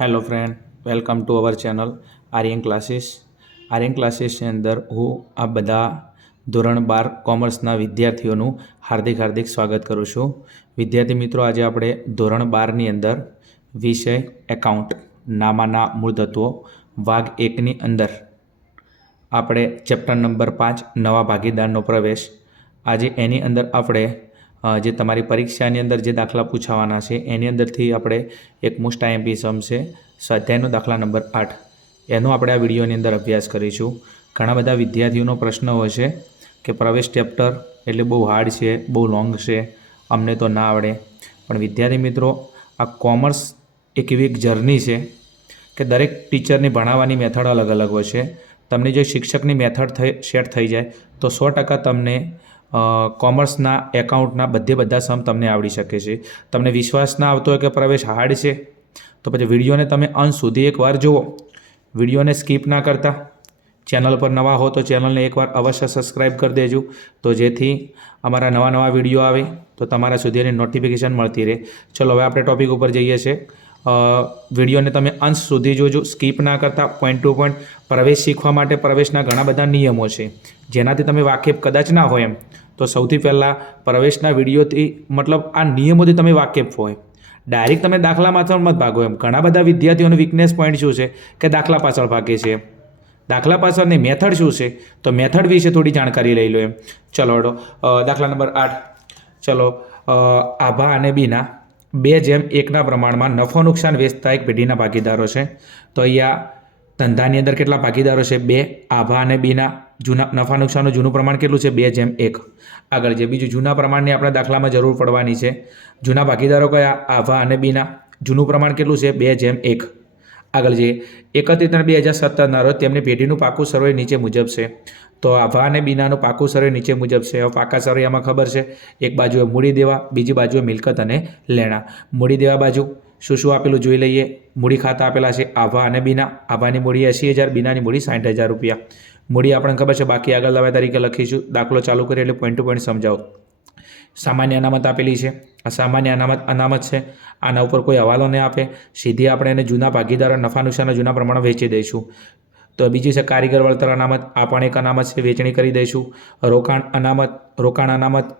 Hello friend, welcome to our channel Aryan classes. Aryan ક્લાસીસની અંદર હું આ બધા ધોરણ 12 કોમર્સના વિદ્યાર્થીઓનું હાર્દિક સ્વાગત કરું છું. વિદ્યાર્થી મિત્રો, આજે આપણે ધોરણ 12ની અંદર વિષય એકાઉન્ટ નામાના મૂળ તત્વો ભાગ 1ની અંદર આપણે ચેપ્ટર નંબર 5 નવા ભાગીદારનો પ્રવેશ. આજે એની અંદર આપણે જે તમારી પરીક્ષાની અંદર જે દાખલા પૂછાવાના છે એની અંદરથી આપણે એક મોસ્ટ આઈએમપી સમ છે સ્વાધ્યાયનો દાખલા નંબર 8, એનો આપણે આ વિડીયોની અંદર અભ્યાસ કરીશું. ઘણા બધા વિદ્યાર્થીઓનો પ્રશ્ન હોય છે કે પ્રવેશ ચેપ્ટર એટલે બહુ હાર્ડ છે, બહુ લોંગ છે, અમને તો ના આવડે. પણ વિદ્યાર્થી મિત્રો, આ કોમર્સ એક એવી એક જર્ની છે કે દરેક ટીચરની ભણાવવાની મેથડ અલગ અલગ હોય છે. તમને જો શિક્ષકની મેથડ સેટ થઈ જાય તો 100% તમને કોમર્સના એકાઉન્ટના બધા સમ તમને આવડી શકે છે. તમને વિશ્વાસ ના આવતો હોય કે પ્રવેશ હાર્ડ છે તો પછી વિડીયોને તમે અંત સુધી એકવાર જુઓ. વિડીયોને સ્કીપ ના કરતા. ચેનલ પર નવા હો તો ચેનલને એકવાર અવશ્ય સબસ્ક્રાઈબ કરી દેજો, તો જેથી અમારા નવા વિડીયો આવે તો તમારા સુધી એની નોટિફિકેશન મળતી રહે. ચલો હવે આપણે ટૉપિક ઉપર જઈએ છીએ. વિડીયોને તમે અંત સુધી જોજો, સ્કીપ ના કરતા, પોઈન્ટ ટુ પોઈન્ટ. પ્રવેશ શીખવા માટે પ્રવેશના ઘણા બધા નિયમો છે જેનાથી તમે વાકેફ કદાચ ના હોય એમ, તો સૌથી પહેલાં પ્રવેશના વિડીયોથી મતલબ આ નિયમોથી તમે વાકેફ હોય. ડાયરેક્ટ તમે દાખલા પાછળ મત ભાગો એમ. ઘણા બધા વિદ્યાર્થીઓનો વીકનેસ પોઈન્ટ શું છે કે દાખલા પાછળ ભાગે છે. દાખલા પાછળની મેથડ શું છે તો મેથડ વિશે થોડી જાણકારી લઈ લો એમ. ચલો દાખલા નંબર 8. ચલો, આભા અને બીના 2:1ના પ્રમાણમાં નફો નુકસાન વેચતા એક પેઢીના ભાગીદારો છે. તો અહીંયા ધંધાની અંદર કેટલા ભાગીદારો છે? 2. આભા અને બીના નફા નુકસાનનું જૂનું પ્રમાણ કેટલું છે? 2:1. આગળ જે બીજું જૂના પ્રમાણની આપણે દાખલામાં જરૂર પડવાની છે. જૂના ભાગીદારો કયા? આભા અને બીના. જૂનું પ્રમાણ કેટલું છે? 2:1. આગળ જે 31/3/2017ના રોજ તેમની પેઢીનું પાકું સર્વે નીચે મુજબ છે. તો આભા અને બીનાનું પાકું સર્વે નીચે મુજબ છે. હવે પાકા સર્વેમાં ખબર છે, એક બાજુએ મૂડી દેવા, બીજી બાજુએ મિલકત અને લેણા. મૂડી દેવા બાજુ શું આપેલું જોઈ લઈએ. મૂડી ખાતા આપેલા છે આભા અને બીના. આભાની મૂડી 80,000, બીનાની મૂડી 60,000 રૂપિયા. મૂડી આપણને ખબર છે, બાકી આગળ લાવ્યા તરીકે લખીશું. દાખલો ચાલુ કરીએ એટલે પોઈન્ટ ટુ પોઈન્ટ સમજાવો. સામાન્ય અનામત આપેલી છે. આ સામાન્ય અનામત છે. આના ઉપર કોઈ હવાલો નહીં આપે, સીધી આપણે એને જૂના ભાગીદારો નફા નુકસાનના જૂના પ્રમાણમાં વેચી દઈશું. તો બીજી છે કારીગર વળતર અનામત. આ પણ એક અનામત છે, વેચણી કરી દઈશું. રોકાણ અનામત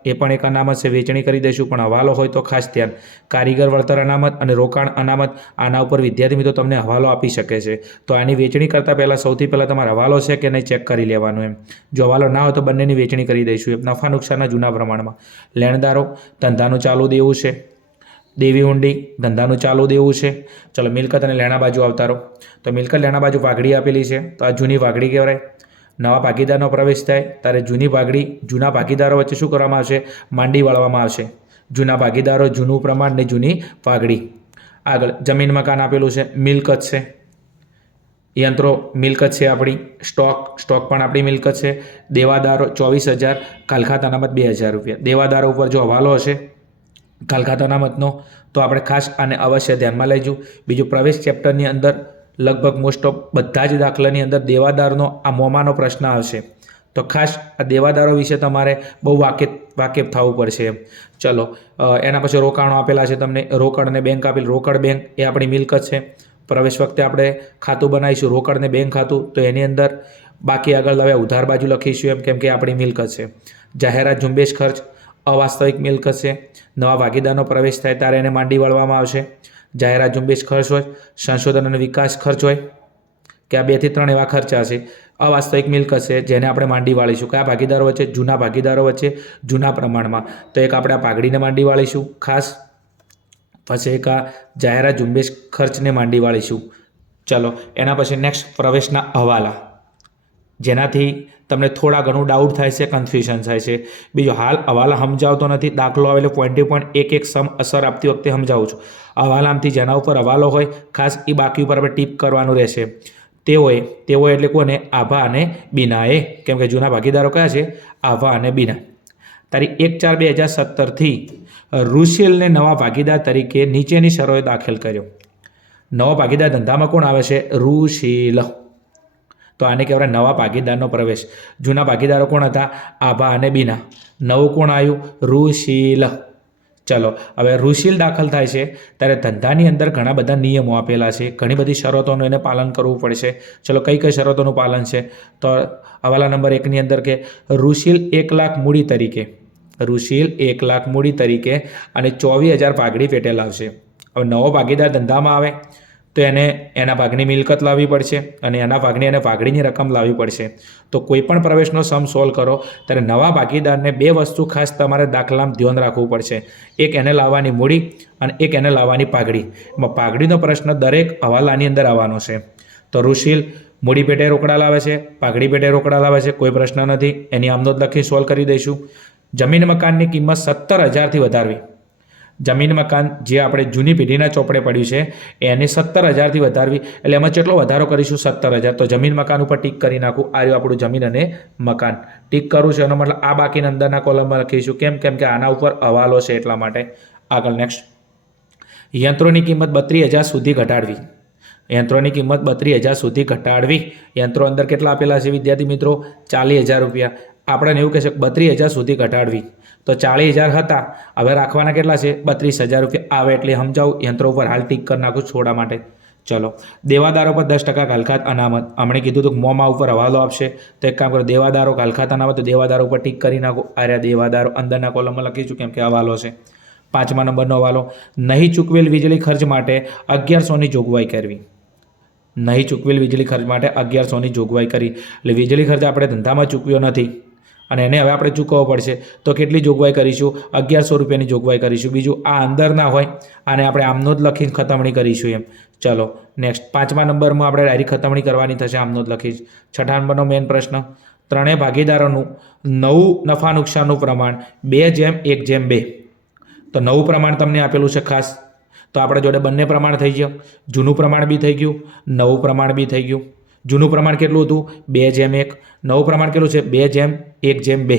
એ પણ એક અનામત છે, વેચણી કરી દઈશું. પણ હવાલો હોય તો ખાસ ધ્યાન. કારીગર વળતર અનામત અને રોકાણ અનામત, આના ઉપર વિદ્યાર્થી મિત્રો તમને હવાલો આપી શકે છે. તો આની વેચણી કરતાં પહેલાં સૌથી પહેલાં તમારે હવાલો છે કે નહીં ચેક કરી લેવાનું એમ. જો હવાલો ના હોય તો બંનેની વેચણી કરી દઈશું એમ, નફા નુકસાનના જૂના પ્રમાણમાં. લેણદારો, ધંધાનું ચાલુ દેવું છે. દેવી ઊંડી, ધંધાનું ચાલુ દેવું છે. ચલો, મિલકત અને લેણા બાજુ આવતા રહો. તો મિલકત લેણા બાજુ વાઘડી આપેલી છે, તો આ જૂની વાઘડી કહેવાય. નવા ભાગીદારનો પ્રવેશ થાય ત્યારે જૂની વાઘડી જૂના ભાગીદારો વચ્ચે શું કરવામાં આવશે? માંડી વાળવામાં આવશે. જૂના ભાગીદારો, જૂનું પ્રમાણ ને જૂની વાઘડી. આગળ જમીન મકાન આપેલું છે. મિલકત છે, યંત્રો મિલકત છે આપણી. સ્ટોક પણ આપણી મિલકત છે. દેવાદારો 24,000, કાલખાત અનામત 2,000 રૂપિયા. દેવાદારો ઉપર જો હવાલો હશે કાલખાત અનામતનો તો આપણે ખાસ આને અવશ્ય ધ્યાનમાં લઈશું. બીજું, પ્રવેશ ચેપ્ટરની અંદર લગભગ મોસ્ટ ઓફ બધા જ દાખલાની અંદર દેવાદારનો આ મોમાનો પ્રશ્ન આવશે. તો ખાસ આ દેવાદારો વિશે તમારે બહુ વાકેફ થવું પડશે એમ. ચલો, એના પછી રોકાણો આપેલા છે તમને. રોકડ અને બેંક આપેલ. રોકડ બેંક એ આપણી મિલકત છે. પ્રવેશ વખતે આપણે ખાતું બનાવીશું રોકડ ને બેંક ખાતું, તો એની અંદર બાકી આગળ હવે ઉધાર બાજુ લખીશું એમ, કેમ કે આપણી મિલકત છે. જાહેરાત ઝુંબેશ ખર્ચ અવાસ્તવિક મિલકત છે. નવા ભાગીદારનો પ્રવેશ થાય ત્યારે એને માંડી વાળવામાં આવશે. જાહેરાત ઝુંબેશ ખર્ચ હોય, સંશોધન અને વિકાસ ખર્ચ હોય કે આ 2 થી 3 એવા ખર્ચા છે. અવાસ્તવિક મિલકત છે જેને આપણે માંડી વાળીશું. કયા ભાગીદારો વચ્ચે? જૂના ભાગીદારો વચ્ચે જૂના પ્રમાણમાં. તો એક આપણે આ પાઘડીને માંડી વાળીશું ખાસ. પછી એક આ જાહેરાત ઝુંબેશ ખર્ચને માંડી વાળીશું. ચલો, એના પછી નેક્સ્ટ પ્રવેશના હવાલા, જેનાથી તમને થોડા ઘણું ડાઉટ થાય છે, કન્ફ્યુઝન થાય છે. બીજો, હાલ હવાલા સમજાવતો નથી. દાખલો આવે એટલે પોઈન્ટ ટુ પોઈન્ટ એક સમ અસર આપતી વખતે સમજાવું છું. હવાલામાંથી જેના ઉપર હવાલો હોય ખાસ એ બાકી ઉપર આપણે ટીપ કરવાનું રહેશે. તેઓએ એટલે કોને? આભા અને બીનાએ. કેમ કે જૂના ભાગીદારો કયા છે? આભા અને બીના. તારીખ 1/4/2017થી રૂશિયલને નવા ભાગીદાર તરીકે નીચેની શરતો દાખલ કર્યો. નવો ભાગીદાર ધંધામાં કોણ આવે છે? રૂશિલ. તો આને કહેવાય નવા ભાગીદારનો પ્રવેશ. જૂના ભાગીદારો કોણ હતા? આભા અને બીના. નવું કોણ આવ્યું? રૂશિલ. ચલો હવે ઋષિલ દાખલ થાય છે ત્યારે ધંધાની અંદર ઘણા બધા નિયમો આપેલા છે, ઘણી બધી શરતોનું એને પાલન કરવું પડશે. ચલો કઈ કઈ શરતોનું પાલન છે? તો હવાલા નંબર 1ની અંદર કે ઋષિલ 1 લાખ મૂડી તરીકે, ઋષિલ 1 લાખ મૂડી તરીકે અને 24,000 પાઘડી પેટે લાવશે. હવે નવો ભાગીદાર ધંધામાં આવે તો એને એના ભાગની મિલકત લાવવી પડશે અને એના ભાગની એને પાઘડીની રકમ લાવવી પડશે. તો કોઈ પણ પ્રવેશનો સમ સોલ્વ કરો ત્યારે નવા ભાગીદારને 2 વસ્તુ ખાસ તમારે દાખલામાં ધ્યાન રાખવું પડશે. એક એને લાવવાની મૂડી અને એક એને લાવવાની પાઘડી. એમાં પાઘડીનો પ્રશ્ન દરેક હવાલાની અંદર આવવાનો છે. તો ઋષિલ મૂડી પેટે રોકડા લાવે છે, પાઘડી પેટે રોકડા લાવે છે, કોઈ પ્રશ્ન નથી, એની આમનોંધ લખી સોલ્વ કરી દઈશું. જમીન મકાનની કિંમત 17,000થી વધારવી. જમીન મકાન જે આપણે જૂની પેઢીના ચોપડે પડ્યું છે એને 17,000થી વધારવી, એટલે એમાં કેટલો વધારો કરીશું? 17,000. તો જમીન મકાન ઉપર ટીક કરી નાખું. આ રહ્યું આપણું જમીન અને મકાન. ટીક કરું છું એનો મતલબ આ બાકીના અંદરના કોલમમાં લખીશું. કેમ કે આના ઉપર હવાલો છે એટલા માટે. આગળ નેક્સ્ટ, યંત્રોની કિંમત 32,000 સુધી ઘટાડવી. યંત્રોની કિંમત 32,000 સુધી ઘટાડવી. યંત્રો અંદર કેટલા આપેલા છે વિદ્યાર્થી મિત્રો? 40,000 રૂપિયા. આપણને એવું કહે છે 32,000 સુધી ઘટાડવી. તો 40,000 હતા, હવે રાખવાના કેટલા છે? 32,000 રૂપિયા આવે એટલે સમજાવું. યંત્રો ઉપર હાલ ટીક કરી નાખું છોડા માટે. ચલો દેવાદારો પર 10% ઘાલખાત અનામત. હમણાં કીધું હતું મોમાં ઉપર હવાલો આપશે, તો એક કામ કરો, દેવાદારો ઘાલખાત અનામત, તો દેવાદારો ઉપર ટીક કરી નાખો. આર્યા દેવાદારો અંદરના કોલમમાં લખીશું કેમ કે હવાલો છે. 5મા નંબરનો હવાલો, નહીં ચૂકવેલ વીજળી ખર્ચ માટે 1,100ની જોગવાઈ કરવી. નહીં ચૂકવેલ વીજળી ખર્ચ માટે 1,100ની જોગવાઈ કરી. એટલે વીજળી ખર્ચ આપણે ધંધામાં ચૂકવ્યો નથી અને એને હવે આપણે ચૂકવવો પડશે, તો કેટલી જોગવાઈ કરીશું? 1,100 રૂપિયાની જોગવાઈ કરીશું. બીજું આ અંદર ના હોય, આને આપણે આમનો જ લખીને ખતમણી કરીશું એમ. ચલો નેક્સ્ટ, 5મા નંબરમાં આપણે ડાયરેક્ટ ખતમણી કરવાની થશે, આમનો જ લખીશ. 6 નંબરનો મેઇન પ્રશ્ન, ત્રણેય ભાગીદારોનું નવું નફા નુકસાનનું પ્રમાણ 2:1:2. તો નવું પ્રમાણ તમને આપેલું છે ખાસ. તો આપણે જોડે બંને પ્રમાણ થઈ ગયું, જૂનું પ્રમાણ બી થઈ ગયું, નવું પ્રમાણ બી થઈ ગયું. જૂનું પ્રમાણ કેટલું હતું? 2:1. નવું પ્રમાણ કેટલું છે? 2:1:2.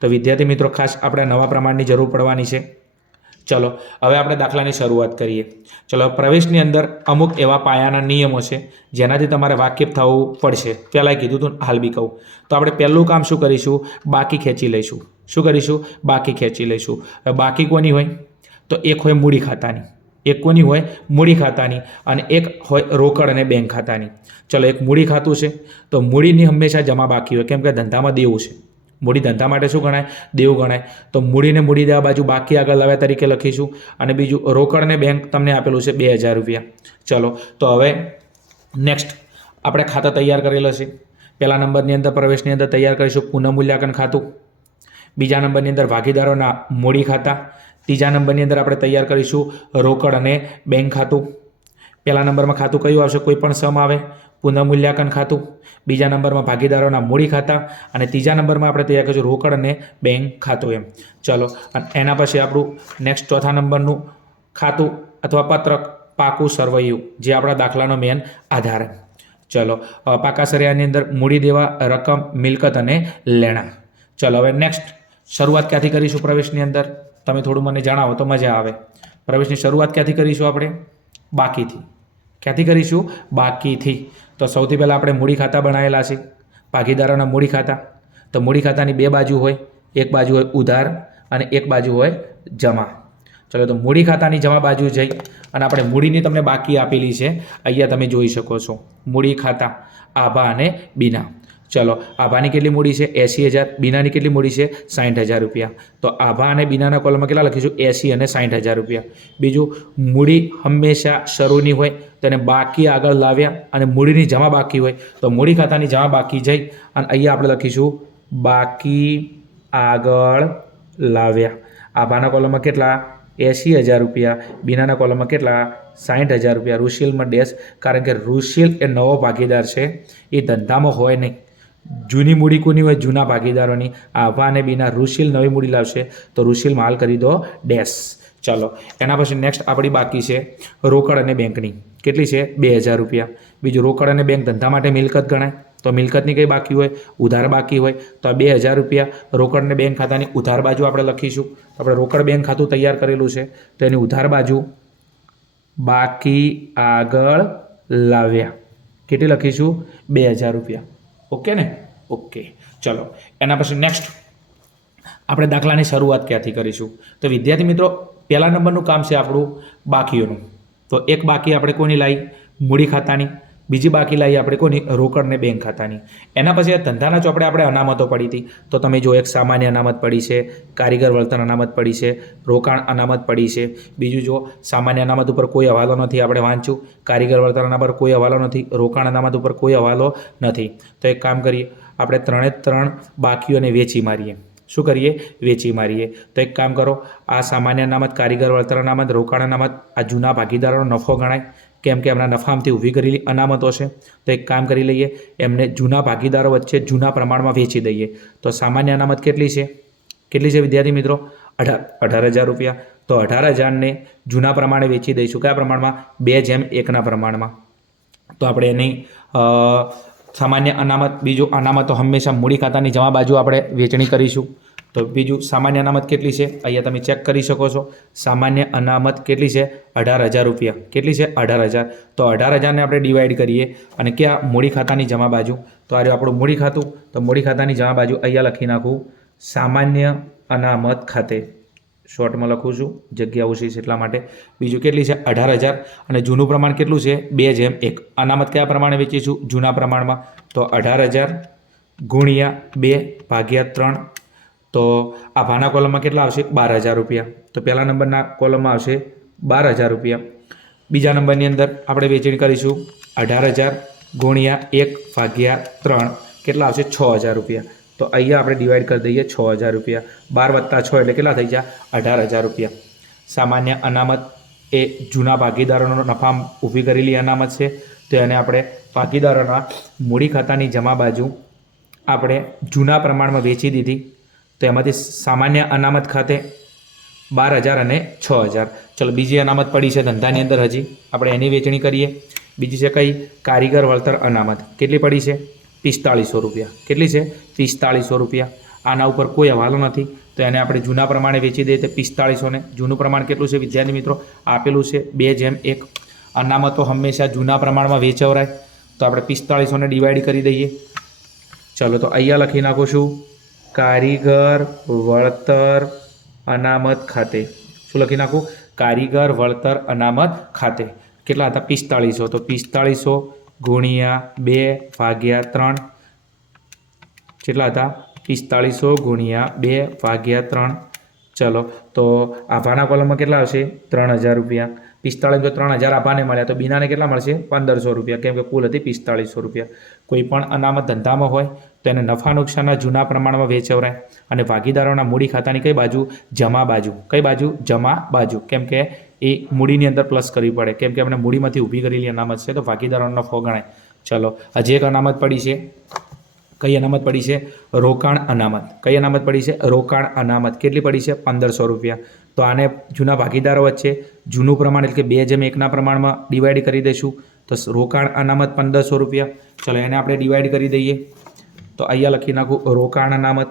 તો વિદ્યાર્થી મિત્રો ખાસ આપણે નવા પ્રમાણની જરૂર પડવાની છે. ચલો હવે આપણે દાખલાની શરૂઆત કરીએ. ચલો પ્રવેશની અંદર અમુક એવા પાયાના નિયમો છે જેનાથી તમારે વાકેફ થવું પડશે. પહેલાં કીધું હતું, હાલ બી કહું. તો આપણે પહેલું કામ શું કરીશું? બાકી ખેંચી લઈશું. શું કરીશું? બાકી ખેંચી લઈશું. હવે બાકી કોની હોય? તો એક હોય મૂડી ખાતાની, એક કોની હોય? મૂડી ખાતાની, અને એક હોય રોકડ અને બેંક ખાતાની. ચલો એક મૂડી ખાતું છે, તો મૂડીની હંમેશા જમા બાકી હોય, કેમ કે ધંધામાં દેવું છે. મૂડી ધંધા માટે શું ગણાય? દેવું ગણાય. તો મૂડીને મૂડી દેવા બાજુ બાકી આગળ લાવ્યા તરીકે લખીશું. અને બીજું રોકડ અને બેંક તમને આપેલું છે 2,000 રૂપિયા. ચલો તો હવે નેક્સ્ટ આપણે ખાતા તૈયાર કરેલા છે. પહેલા નંબરની અંદર પ્રવેશની અંદર તૈયાર કરીશું પુનઃમૂલ્યાંકન ખાતું. બીજા નંબરની અંદર ભાગીદારોના મૂડી ખાતા. ત્રીજા નંબરની અંદર આપણે તૈયાર કરીશું રોકડ અને બેંક ખાતું. પહેલા નંબરમાં ખાતું કયું આવશે? કોઈ પણ સમ આવે, પુનઃમૂલ્યાંકન ખાતું. બીજા નંબરમાં ભાગીદારોના મૂડી ખાતા અને ત્રીજા નંબરમાં આપણે તૈયાર કરીશું રોકડ અને બેંક ખાતું એમ. ચલો અને એના પછી આપણું નેક્સ્ટ ચોથા નંબરનું ખાતું અથવા પત્રક પાકું સરવૈયું, જે આપણા દાખલાનો મેન આધાર. ચલો પાકા સરિયાની અંદર મૂડી દેવા, રકમ, મિલકત અને લેણા. ચલો હવે નેક્સ્ટ શરૂઆત ક્યાંથી કરીશું પ્રવેશની અંદર? તમે થોડું મને જણાવો તો મજા આવે. પ્રવેશની શરૂઆત ક્યાંથી કરીશું આપણે? બાકીથી. ક્યાંથી કરીશું? બાકીથી. તો સૌથી પહેલાં આપણે મૂડી ખાતા બનાવેલા છે, ભાગીદારોના મૂડી ખાતા. તો મૂડી ખાતાની 2 બાજુ હોય, એક બાજુ હોય ઉધાર અને એક બાજુ હોય જમા. ચલો તો મૂડી ખાતાની જમા બાજુ જઈ અને આપણે મૂડીની તમને બાકી આપેલી છે, અહીંયા તમે જોઈ શકો છો. મૂડી ખાતા આભા અને બીના. ચલો આભાની કેટલી મૂડી છે? 80,000. બીનાની કેટલી મૂડી છે? 60,000 રૂપિયા. તો આભા અને બીનાના કોલમમાં કેટલા લખીશું? 80 અને 60,000 રૂપિયા. બીજું મૂડી હંમેશા શરૂની હોય, તો એને બાકી આગળ લાવ્યા, અને મૂડીની જમા બાકી હોય તો મૂડી ખાતાની જમા બાકી જઈ અને અહીંયા આપણે લખીશું બાકી આગળ લાવ્યા. આભાના કોલમમાં કેટલા? 80,000 રૂપિયા. બીનાના કોલમમાં કેટલા? 60,000 રૂપિયા. ઋષિલમાં ડેશ, કારણ કે ઋષિલ એ નવો ભાગીદાર છે, એ ધંધામાં હોય નહીં. જૂની મૂડી કોની હોય? જૂના ભાગીદારોની. આભા અને બીના. ઋષિલ નવી મૂડી લાવશે તો ઋષિલમાં હાલ કરી દો ડેશ. ચલો એના પછી નેક્સ્ટ આપણી બાકી છે રોકડ અને બેંકની. કેટલી છે? 2,000 રૂપિયા. બીજું રોકડ અને બેંક ધંધા માટે મિલકત ગણાય, તો મિલકતની કઈ બાકી હોય? ઉધાર બાકી હોય. તો આ 2,000 રૂપિયા રોકડ અને બેંક ખાતાની ઉધાર બાજુ આપણે લખીશું. આપણે રોકડ બેંક ખાતું તૈયાર કરેલું છે, તો એની ઉધાર બાજુ બાકી આગળ લાવ્યા. કેટલી લખીશું? 2,000 રૂપિયા. ઓકે ને? ઓકે. ચલો એના પછી નેક્સ્ટ આપણે દાખલાની શરૂઆત ક્યાંથી કરીશું? તો વિદ્યાર્થી મિત્રો પહેલા નંબરનું કામ છે આપણું બાકીઓનું. તો એક બાકી આપણે કોની લાવી? મૂડી ખાતાની. બીજી બાકી લાવી આપણે કોની? રોકડ ને બેંક ખાતાની. એના પછી ધંધાના ચોપડે આપણે અનામતો પડી હતી. તો તમે જો એક સામાન્ય અનામત પડી છે, કારીગર વળતર અનામત પડી છે, રોકાણ અનામત પડી છે. બીજું જો સામાન્ય અનામત ઉપર કોઈ હવાલો નથી, આપણે વાંચ્યું. કારીગર વળતર અનામત પર કોઈ હવાલો નથી, રોકાણ અનામત ઉપર કોઈ હવાલો નથી. તો એક કામ કરીએ, આપણે 3 બાકીઓને વેચી મારીએ. શું કરીએ? વેચી મારીએ. તો એક કામ કરો, આ સામાન્ય અનામત, કારીગર વળતર અનામત, રોકાણ અનામત આ જૂના ભાગીદારોનો નફો ગણાય, કેમ કે એમના નફામાંથી ઊભી કરેલી અનામતો છે. તો એક કામ કરી લઈએ, એમને જૂના ભાગીદારો વચ્ચે જૂના પ્રમાણમાં વેચી દઈએ. તો સામાન્ય અનામત કેટલી છે? કેટલી છે વિદ્યાર્થી મિત્રો? 18,000 રૂપિયા. તો 18,000ને જૂના પ્રમાણે વેચી દઈશું. કયા પ્રમાણમાં? 2:1 પ્રમાણમાં. તો આપણે એની સામાન્ય અનામત, બીજું અનામતો હંમેશા મૂડી ખાતાની જમા બાજુ આપણે વેચણી કરીશું. તો બીજું સામાન્ય અનામત કેટલી છે? અહીંયા તમે ચેક કરી શકો છો. સામાન્ય અનામત કેટલી છે? 18,000 રૂપિયા. કેટલી છે? 18,000. તો 18,000ને આપણે ડિવાઈડ કરીએ અને ક્યાં? મૂડી ખાતાની જમા બાજુ. તો આ રહ્યું આપણું મૂડી ખાતું. તો મૂડી ખાતાની જમા બાજુ અહીંયા લખી નાખું સામાન્ય અનામત ખાતે. શોર્ટમાં લખું છું, જગ્યા ઓછી છે એટલા માટે. બીજું કેટલી છે? 18,000. અને જૂનું પ્રમાણ કેટલું છે? 2:1. અનામત કયા પ્રમાણે વેચીશું? જૂના પ્રમાણમાં. તો 18,000 ગુણ્યા 2/3. તો આ ભાના કોલમમાં કેટલા આવશે? 12,000 રૂપિયા. તો પહેલા નંબરના કોલમમાં આવશે 12,000 રૂપિયા. બીજા નંબરની અંદર આપણે વેચણી કરીશું 18,000 ગુણ્યા 1/3. કેટલા આવશે? 6,000 રૂપિયા. તો અહીંયા આપણે ડિવાઈડ કરી દઈએ 6,000 રૂપિયા. 12 + 6 એટલે કેટલા થઈ ગયા? 18,000 રૂપિયા. સામાન્ય અનામત એ જૂના ભાગીદારોનો નફા ઊભી કરેલી અનામત છે. તો એને આપણે ભાગીદારોના મૂડી ખાતાની જમા બાજુ આપણે જૂના પ્રમાણમાં વેચી દીધી. તો એમાંથી સામાન્ય અનામત ખાતે 12,000 અને 6,000. ચલો બીજી અનામત પડી છે ધંધાની અંદર, હજી આપણે એની વેચણી કરીએ. બીજી છે કઈ? કારીગર વળતર અનામત. કેટલી પડી છે? 4500 રૂપિયા. કેટલી છે? 4500 રૂપિયા. આના ઉપર કોઈ હવાલો નથી, તો એને આપણે જૂના પ્રમાણે વેચી દઈએ. તો 4500ને જૂનું પ્રમાણ કેટલું છે વિદ્યાર્થી મિત્રો? આપેલું છે 2:1. અનામતો હંમેશા જૂના પ્રમાણમાં વેચવરાય. તો આપણે 4500ને ડિવાઈડ કરી દઈએ. ચલો તો અહીંયા લખી નાખું છું કારીગર વળતર અનામત ખાતે. શું લખી નાખું? કારીગર વળતર અનામત ખાતે. કેટલા હતા? 4500. તો 4500 ગુણ્યા 2/3. કેટલા હતા? 4500 ગુણ્યા 2/3. ચલો તો આભાના કોલમમાં કેટલા આવશે? 3,000 રૂપિયા. 45 તો 3,000 આભાને મળ્યા, તો બીનાને કેટલા મળશે? 1,500 રૂપિયા, કેમ કે કુલ હતી 4500 રૂપિયા. કોઈ પણ અનામત ધંધામાં હોય તો એને નફા નુકસાનના જૂના પ્રમાણમાં વેચવરાય. અને ભાગીદારોના મૂડી ખાતાની કઈ બાજુ? જમા બાજુ. કઈ બાજુ? જમા બાજુ. કેમ કે એ મૂડીની અંદર પ્લસ કરવી પડે, કેમ કે આપણે મૂડીમાંથી ઊભી કરેલી અનામત છે, તો ભાગીદારોનો નફો ગણાય. ચલો હજી એક અનામત પડી છે. કઈ અનામત પડી છે? રોકાણ અનામત. કઈ અનામત પડી છે? રોકાણ અનામત. કેટલી પડી છે? 1,500 રૂપિયા. તો આને જૂના ભાગીદારો વચ્ચે જૂનું પ્રમાણ એટલે કે 2:1 પ્રમાણમાં ડિવાઈડ કરી દઈશું. તો રોકાણ અનામત 1,500 રૂપિયા. ચલો એને આપણે ડિવાઈડ કરી દઈએ. તો અહીંયા લખી નાખું રોકાણ અનામત.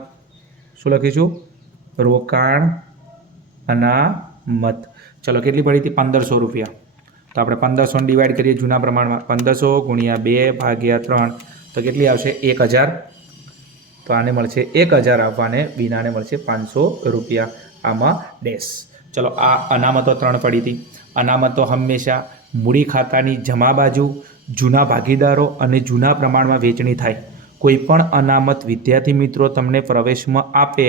શું લખીશું? રોકાણ અનામત. ચલો કેટલી પડી હતી? 1,500 રૂપિયા. તો આપણે 1,500ને ડિવાઈડ કરીએ જૂના પ્રમાણમાં. 1,500 ગુણ્યા 2/3. તો કેટલી આવશે? 1,000. તો આને મળશે 1,000 આપવાને, બીનાને મળશે 500 રૂપિયા. આમાં ડેશ. ચલો આ અનામતો 3 પડી હતી. અનામતો હંમેશા મૂડી ખાતાની જમા બાજુ, જૂના ભાગીદારો અને જૂના પ્રમાણમાં વેચણી થાય. કોઈપણ અનામત વિદ્યાર્થી મિત્રો તમને પ્રવેશમાં આપે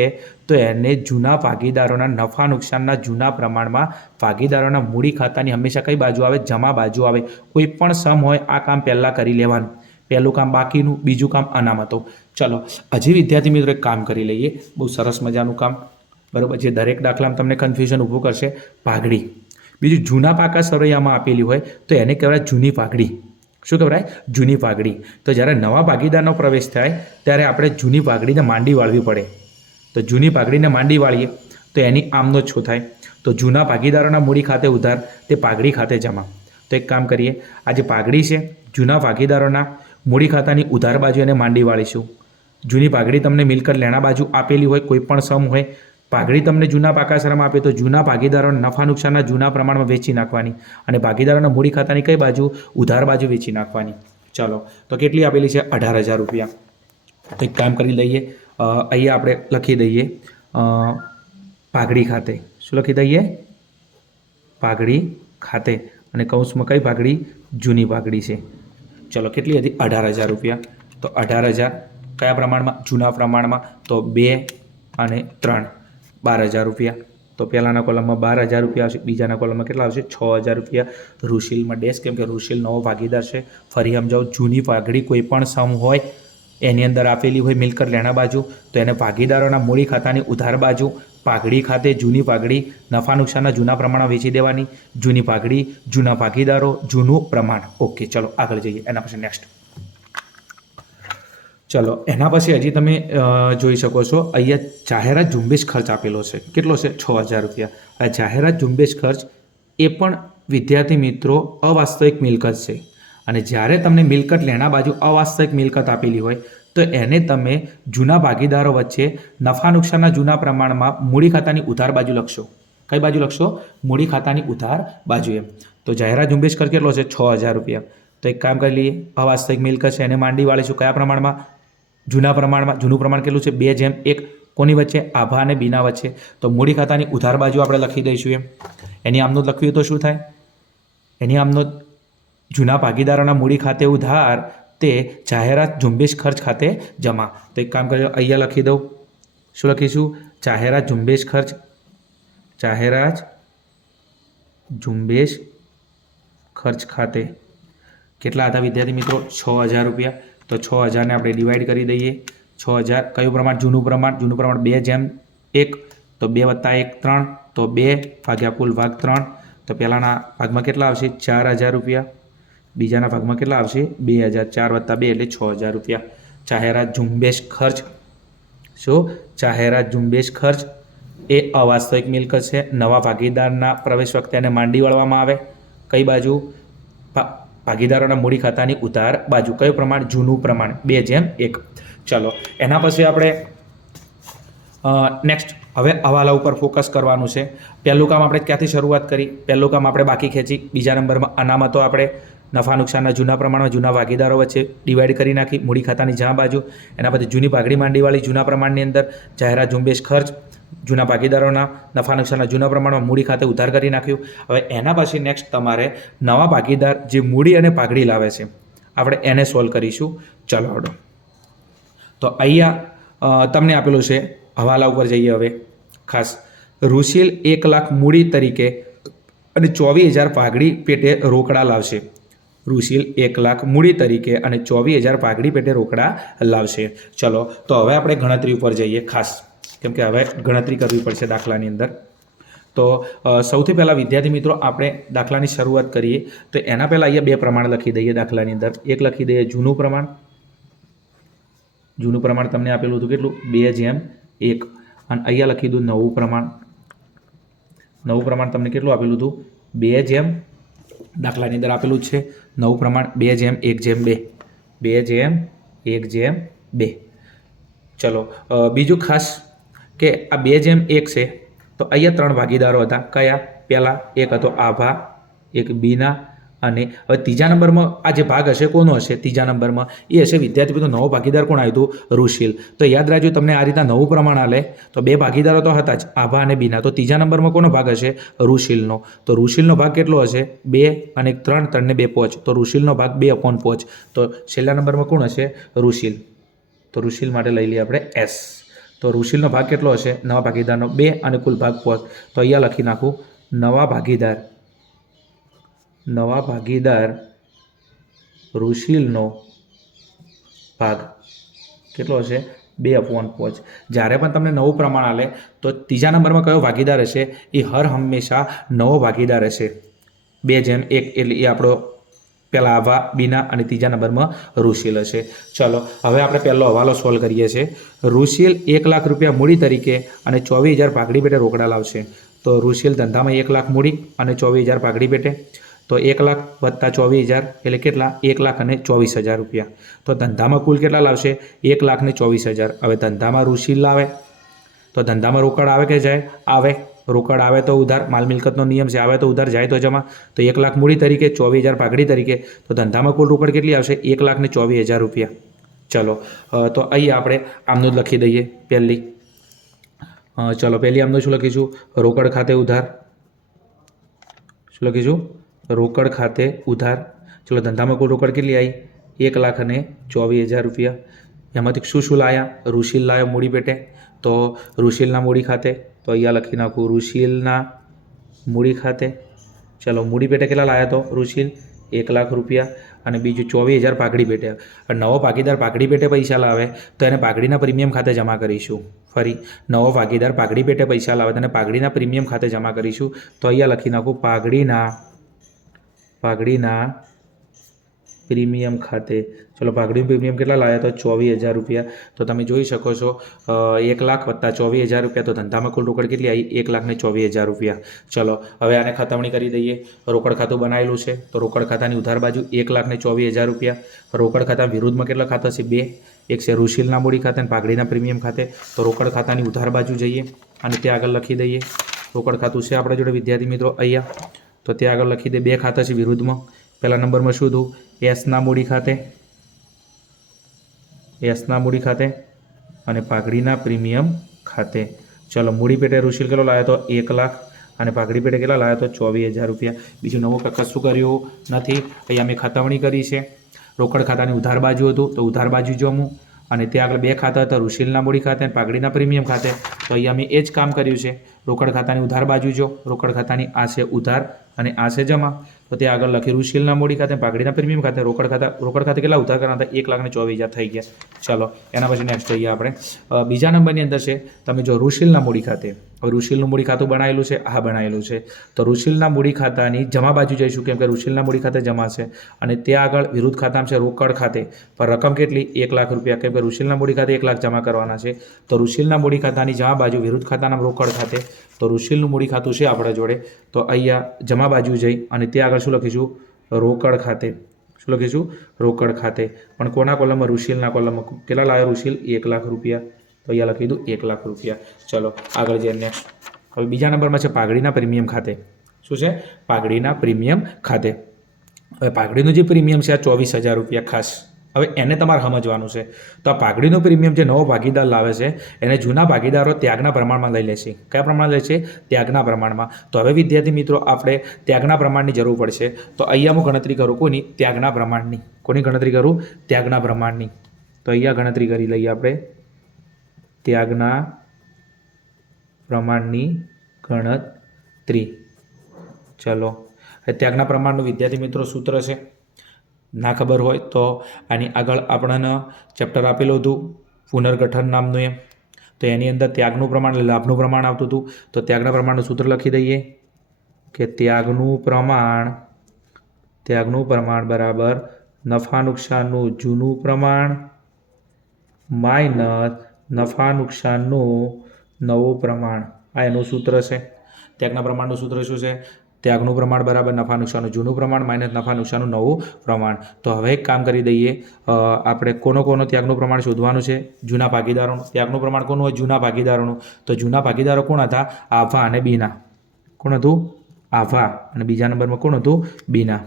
તો એને જૂના ભાગીદારોના નફા નુકસાનના જૂના પ્રમાણમાં ભાગીદારોના મૂડી ખાતાની હંમેશા કઈ બાજુ આવે? જમા બાજુ આવે. કોઈ પણ સમ હોય આ કામ પહેલાં કરી લેવાનું. પહેલું કામ બાકીનું, બીજું કામ અનામતો. ચલો હજી વિદ્યાર્થી મિત્રો એક કામ કરી લઈએ, બહુ સરસ મજાનું કામ, બરાબર, જે દરેક દાખલામાં તમને કન્ફ્યુઝન ઊભું કરશે. પાઘડી. બીજું જૂના પાકા સરવૈયામાં આપેલી હોય તો એને કહેવાય જૂની પાઘડી. શું કહેવાય? જૂની પાઘડી. તો જ્યારે નવા ભાગીદારનો પ્રવેશ થાય ત્યારે આપણે જૂની પાઘડીને માંડી વાળવી પડે. તો જૂની પાઘડીને માંડી વાળીએ તો એની આમનો છો થાય. તો જૂના ભાગીદારોના મૂડી ખાતે ઉધાર, તે પાઘડી ખાતે જમા. તો એક કામ કરીએ, આ જે પાઘડી છે જૂના ભાગીદારોના મૂડી ખાતાની ઉધાર બાજુ એને માંડી વાળીશું. જૂની પાઘડી તમને મિલકત લેણા બાજુ આપેલી હોય, કોઈ પણ સમ હોય, પાઘડી તમને જૂના પાકા સરમાં આપે તો જૂના ભાગીદારોના નફા નુકસાનના જૂના પ્રમાણમાં વેચી નાખવાની અને ભાગીદારોના મૂડી ખાતાની કઈ બાજુ? ઉધાર બાજુ વેચી નાખવાની. ચલો તો કેટલી આપેલી છે? 18,000 રૂપિયા. તો એક કામ કરી લઈએ, અહીંયા આપણે લખી દઈએ પાઘડી ખાતે. શું લખી દઈએ? પાઘડી ખાતે અને કૌંસમાં કઈ પાઘડી? જૂની પાઘડી છે. ચલો કેટલી હતી? 18,000 રૂપિયા. તો 18,000 કયા પ્રમાણમાં? જૂના પ્રમાણમાં. તો 2 અને 3 12,000 રૂપિયા. તો પહેલાના કોલમમાં 12,000 રૂપિયા આવશે, બીજાના કોલમમાં કેટલા આવશે? 6,000 રૂપિયા. રૂશિલમાં ડેશ, કેમ કે રૂશિલ નવો ભાગીદાર છે. ફરી સમજાવું, જૂની પાઘડી કોઈ પણ સમ હોય એની અંદર આપેલી હોય મિલકત લેણા બાજુ, તો એને ભાગીદારોના મૂડી ખાતાની ઉધાર બાજુ પાઘડી ખાતે જૂની પાઘડી નફા નુકસાનના જૂના પ્રમાણમાં વેચી દેવાની. જૂની પાઘડી, જૂના ભાગીદારો, જૂનું પ્રમાણ. ઓકે, ચલો આગળ જઈએ. એના પછી નેક્સ્ટ. ચલો એના પછી હજી તમે જોઈ શકો છો અહીંયા જાહેરાત ઝુંબેશ ખર્ચ આપેલો છે. કેટલો છે? 6,000 રૂપિયા. આ જાહેરાત ઝુંબેશ ખર્ચ એ પણ વિદ્યાર્થી મિત્રો અવાસ્તવિક મિલકત છે. અને જ્યારે તમને મિલકત લેણા બાજુ અવાસ્તવિક મિલકત આપેલી હોય તો એને તમે જૂના ભાગીદારો વચ્ચે નફા નુકસાનના જૂના પ્રમાણમાં મૂડી ખાતાની ઉધાર બાજુ લખશો. કઈ બાજુ લખશો? મૂડી ખાતાની ઉધાર બાજુ. એમ તો જાહેરાત ઝુંબેશ ખર્ચ કેટલો છે? 6,000 રૂપિયા. તો એક કામ કરી લઈએ, અવાસ્તવિક મિલકત છે એને માંડી વાળીશું કયા પ્રમાણમાં? જૂના પ્રમાણમાં. જૂનું પ્રમાણ કેટલું છે? 2:1. કોની વચ્ચે? આભા અને બીના વચ્ચે. તો મૂડી ખાતાની ઉધાર બાજુ આપણે લખી દઈશું. એમ એની આમનોંધ લખવી તો શું થાય? એની આમનોંધ જૂના ભાગીદારોના મૂડી ખાતે ઉધાર તે જાહેરાત ઝુંબેશ ખર્ચ ખાતે જમા. તો એક કામ કરી અહીંયા લખી દઉં. શું લખીશું? જાહેરાત ઝુંબેશ ખર્ચ. જાહેરાત ઝુંબેશ ખર્ચ ખાતે કેટલા હતા વિદ્યાર્થી મિત્રો? 6,000 રૂપિયા. તો 6,000ને આપણે ડિવાઈડ કરી દઈએ. 6,000 કયું પ્રમાણ? જૂનું પ્રમાણ. જૂનું પ્રમાણ 2:1. તો 2 + 1 3. તો 2 ભાગ્યા કુલ ભાગ 3. તો પહેલાના ભાગમાં કેટલા આવશે? 4,000 રૂપિયા. બીજાના ભાગમાં કેટલા આવશે? 2,000. 4 + 2 એટલે 6,000 રૂપિયા. જાહેરાત ઝુંબેશ ખર્ચ. શું? જાહેરાત ઝુંબેશ ખર્ચ એ અવાસ્તવિક મિલકત છે. નવા ભાગીદારના પ્રવેશ વખતે એને માંડી વળવામાં આવે. કઈ બાજુ? ભાગીદારોના મૂડી ખાતાની ઉધાર બાજુ. કયું પ્રમાણ? જૂનું પ્રમાણ 2:1. ચલો એના પછી આપણે નેક્સ્ટ હવે હવાલા ઉપર ફોકસ કરવાનું છે. પહેલું કામ આપણે ક્યાંથી શરૂઆત કરી? પહેલું કામ આપણે બાકી ખેંચી. બીજા નંબરમાં અનામતો આપણે નફા નુકસાનના જૂના પ્રમાણમાં જૂના ભાગીદારો વચ્ચે ડિવાઈડ કરી નાખી. મૂડી ખાતાની જ્યાં બાજુ. એના પછી જૂની પાઘડી માંડીવાળી જૂના પ્રમાણની અંદર જાહેરાત ઝુંબેશ ખર્ચ જૂના ભાગીદારોના નફા નુકસાનના જૂના પ્રમાણમાં મૂડી ખાતે ઉધાર કરી નાખ્યું. હવે એના પછી નેક્સ્ટ તમારે નવા ભાગીદાર જે મૂડી અને પાઘડી લાવે છે આપણે એને સોલ્વ કરીશું. ચલો આવડો. તો અહીંયા તમને આપેલું છે હવાલા ઉપર જઈએ. હવે ખાસ રૂશિલ 1 લાખ મૂડી તરીકે અને 24,000 પાઘડી પેટે રોકડા લાવશે. રૂશિલ 1 લાખ મૂડી તરીકે અને 24,000 પાઘડી પેટે રોકડા લાવશે. ચલો તો હવે આપણે ગણતરી ઉપર જઈએ ખાસ, કેમ કે હવે ગણતરી કરવી પડશે દાખલાની અંદર. તો સૌથી પહેલાં વિદ્યાર્થી મિત્રો આપણે દાખલાની શરૂઆત કરીએ. તો એના પહેલાં અહીંયા 2 પ્રમાણ લખી દઈએ દાખલાની અંદર. એક લખી દઈએ જૂનું પ્રમાણ. જૂનું પ્રમાણ તમને આપેલું હતું કેટલું? 2:1. અને અહીંયા લખી દઉં નવું પ્રમાણ. નવું પ્રમાણ તમને કેટલું આપેલું હતું? 2 દાખલાની અંદર આપેલું જ છે નવું પ્રમાણ 2:1:2. 2:1:2. ચલો બીજું ખાસ કે આ 2:1 છે તો અહીંયા 3 ભાગીદારો હતા. કયા? પહેલાં એક હતો આભા, એક બીના અને હવે ત્રીજા નંબરમાં આ જે ભાગ હશે કોનો હશે? ત્રીજા નંબરમાં એ હશે વિદ્યાર્થી મિત્રો નવો ભાગીદાર કોણ આવ્યું હતું? રૂશિલ. તો યાદ રાખજો તમને આ રીતના નવું પ્રમાણ આલે તો 2 ભાગીદારો તો હતા જ, આભા અને બીના. તો ત્રીજા નંબરમાં કોનો ભાગ હશે? રૂશિલનો. તો રૂશિલનો ભાગ કેટલો હશે? 2 અને 3, 3 ને 2 5. તો રૂશિલનો ભાગ 2/5. તો છેલ્લા નંબરમાં કોણ હશે? રૂશિલ. તો રૂશિલ માટે લઈ લઈએ આપણે S. તો રૂશિલનો ભાગ કેટલો હશે? નવા ભાગીદારનો 2 અને કુલ ભાગ 5. તો અહીંયા લખી નાખું નવા ભાગીદાર રૂશિલનો ભાગ કેટલો હશે? 2/5. જ્યારે પણ તમને નવું પ્રમાણ આલે તો ત્રીજા નંબરમાં કયો ભાગીદાર હશે? એ હર હંમેશા નવો ભાગીદાર હશે. 2:1 એટલે એ આપણો પહેલાં આભા, બીના અને ત્રીજા નંબરમાં રૂશિલ હશે. ચલો હવે આપણે પહેલો હવાલો સોલ્વ કરીએ છીએ. રૂશિલ 1 લાખ રૂપિયા મૂડી તરીકે અને 24,000 પાઘડી પેટે રોકડા લાવશે. તો રૂશિલ ધંધામાં 1 લાખ મૂડી અને 24,000 પાઘડી પેટે. તો 1 લાખ વત્તા 24,000 એટલે કેટલા? 1,24,000 રૂપિયા. તો ધંધામાં કુલ કેટલા લાવશે? 1,24,000. હવે ધંધામાં રૂશિલ લાવે તો ધંધામાં રોકડ આવે કે જાય? આવે. રોકડ આવે તો ઉધાર. માલ મિલકતનો નિયમ છે, આવે તો ઉધાર, જાય તો જમા. તો 1 લાખ મૂડી તરીકે, 24,000 પાઘડી તરીકે. તો ધંધામાં કુલ રોકડ કેટલી આવશે? 1,24,000 રૂપિયા. ચલો તો અહીં આપણે આમનું જ લખી દઈએ પહેલી. ચલો પહેલી આમનું શું લખીશું? રોકડ ખાતે ઉધાર. શું લખીશું? રોકડ ખાતે ઉધાર. ચલો ધંધામાં કુલ રોકડ કેટલી આવી? 1,24,000 રૂપિયા. એમાંથી શું શું લાયા? રુશીલ લાયો મૂડી પેટે, તો રુશીલના મૂડી ખાતે, તો અહીંયા લખી નાખું રુશીલના મૂડી ખાતે. ચલો મૂડી પેટે કેટલા લાયા? તો રુશીલ 1,00,000 રૂપિયા. અને બીજું 24,000 પાઘડી પેટે. નવો ભાગીદાર પાઘડી પેટે પૈસા લાવે તો એને પાઘડીના પ્રીમિયમ ખાતે જમા કરીશું. ફરી નવો ભાગીદાર પાઘડી પેટે પૈસા લાવે તો એને પાઘડીના પ્રીમિયમ ખાતે જમા કરીશું. તો અહીંયા લખી નાખું પાઘડીના પ્રીમિયમ ખાતે. ચલો પાઘડીનું પ્રીમિયમ કેટલા લાવ્યા? તો 24,000 રૂપિયા. તો તમે જોઈ શકો છો 1,00,000 વત્તા 24,000 રૂપિયા. તો ધંધામાં કુલ રોકડ કેટલી આવી? 1,24,000 રૂપિયા. ચલો હવે આને ખતમણી કરી દઈએ. રોકડ ખાતું બનાવેલું છે તો રોકડ ખાતાની ઉધાર બાજુ 1,24,000 રૂપિયા. રોકડ ખાતા વિરુદ્ધમાં કેટલા ખાતા છે? 2. એક છે રુશીલના મૂડી ખાતે અને પાઘડીના પ્રીમિયમ ખાતે. તો રોકડ ખાતાની ઉધાર બાજુ જઈએ અને ત્યાં આગળ લખી દઈએ. રોકડ ખાતું છે આપણા જોડે વિદ્યાર્થી મિત્રો અહીંયા. તો ત્યાં આગળ લખી દે 2 ખાતા છે વિરુદ્ધમાં. પહેલા નંબરમાં શું હતું? એસના મૂડી ખાતે અને પાઘડીના પ્રીમિયમ ખાતે. ચલો મૂડી પેટે રુશીલ કેટલો લાવ્યો? તો 1,00,000 અને પાઘડી પેટે કેટલા લાવ્યા? તો 24,000 રૂપિયા. બીજું નવું કશું કર્યું નથી. અહીંયા મેં ખતવણી કરી છે. રોકડ ખાતાની ઉધાર બાજુ હતું તો ઉધાર બાજુ જમું અને ત્યાં આગળ 2 ખાતા હતા રુશીલના મૂડી ખાતે અને પાઘડીના પ્રીમિયમ ખાતે. તો અહીંયા મેં એ જ કામ કર્યું છે. રોકડ ખાતાની ઉધાર બાજુ જો રોકડ ખાતાની આ છે ઉધાર અને આ છે જમા. તો ત્યાં આગળ લખી રુશીલના મૂડી ખાતે પાઘડીના પ્રીમિયમ ખાતે. રોકડ ખાતે કેટલા ઉધાર કરવાના હતા? 1,24,000 થઈ ગયા. ચાલો એના પછી નેક્સ્ટ જોઈએ આપણે. બીજા નંબરની અંદર છે તમે જો રુશીલના મૂડી ખાતે. હવે રુશીલનું મૂડી ખાતું બનાવેલું છે, આ બનાવેલું છે. તો રુશીલના મૂડી ખાતાની જમા બાજુ જઈશું કેમ કે રુશીલના મૂડી ખાતે જમા છે અને ત્યાં આગળ વિરુદ્ધ ખાતામાં છે રોકડ ખાતે. પણ રકમ કેટલી? 1,00,000 રૂપિયા કેમ કે રુશીલના મૂડી ખાતે 1,00,000 જમા કરવાના છે. તો રુશીલના મૂડી ખાતાની જમા બાજુ વિરુદ્ધ ખાતાના રોકડ ખાતે. તો રુશીલનું મૂડી ખાતું છે આપણા જોડે તો અહીંયા જમા બાજુ જઈ અને ત્યાં આગળ શું લખીશું? રોકડ ખાતે. શું લખીશું? રોકડ ખાતે. પણ કોના કોલમમાં? રુશીલના કોલમમાં. કેટલા લાવ્યો રુશીલ? 1,00,000 રૂપિયા. તો અહીંયા લખી દઉં 1,00,000 રૂપિયા. ચલો આગળ જઈએ નેક્સ્ટ. હવે બીજા નંબરમાં છે પાઘડીના પ્રીમિયમ ખાતે. શું છે? પાઘડીના પ્રીમિયમ ખાતે. હવે પાઘડીનું જે પ્રીમિયમ છે આ 24,000 રૂપિયા ખાસ. હવે એને તમારે સમજવાનું છે. તો આ પાઘડીનું પ્રીમિયમ જે નવો ભાગીદાર લાવે છે એને જૂના ભાગીદારો ત્યાગના પ્રમાણમાં લઈ લેશે. કયા પ્રમાણ લે છે? ત્યાગના પ્રમાણમાં. તો હવે વિદ્યાર્થી મિત્રો આપણે ત્યાગના પ્રમાણની જરૂર પડશે. તો અહીંયા હું ગણતરી કરું કોની? ત્યાગના પ્રમાણની. કોની ગણતરી કરું? ત્યાગના પ્રમાણની. તો અહીંયા ગણતરી કરી લઈએ આપણે ત્યાગના પ્રમાણની ગણતરી. ચલો ત્યાગના પ્રમાણનું વિદ્યાર્થી મિત્રો સૂત્ર છે. ના ખબર હોય તો આની આગળ આપણને ચેપ્ટર આપેલું હતું પુનર્ગઠન નામનું એમ. તો એની અંદર ત્યાગનું પ્રમાણ લાભનું પ્રમાણ આવતું હતું. તો ત્યાગના પ્રમાણનું સૂત્ર લખી દઈએ કે ત્યાગનું પ્રમાણ બરાબર નફા નુકસાનનું જૂનું પ્રમાણ માઇનસ નફા નુકસાનનું નવું પ્રમાણ. આ એનું સૂત્ર છે. ત્યાગના પ્રમાણનું સૂત્ર શું છે? ત્યાગનું પ્રમાણ બરાબર નફા નુકસાનનું જૂનું પ્રમાણ માઇનસ નફા નુકસાનનું નવું પ્રમાણ. તો હવે એક કામ કરી દઈએ. આપણે કોનો ત્યાગનું પ્રમાણ શોધવાનું છે? જૂના ભાગીદારોનું. ત્યાગનું પ્રમાણ કોનું હોય? જૂના ભાગીદારોનું. તો જૂના ભાગીદારો કોણ હતા? આભા અને બીના. કોણ હતું? આભા. અને બીજા નંબરમાં કોણ હતું? બીના.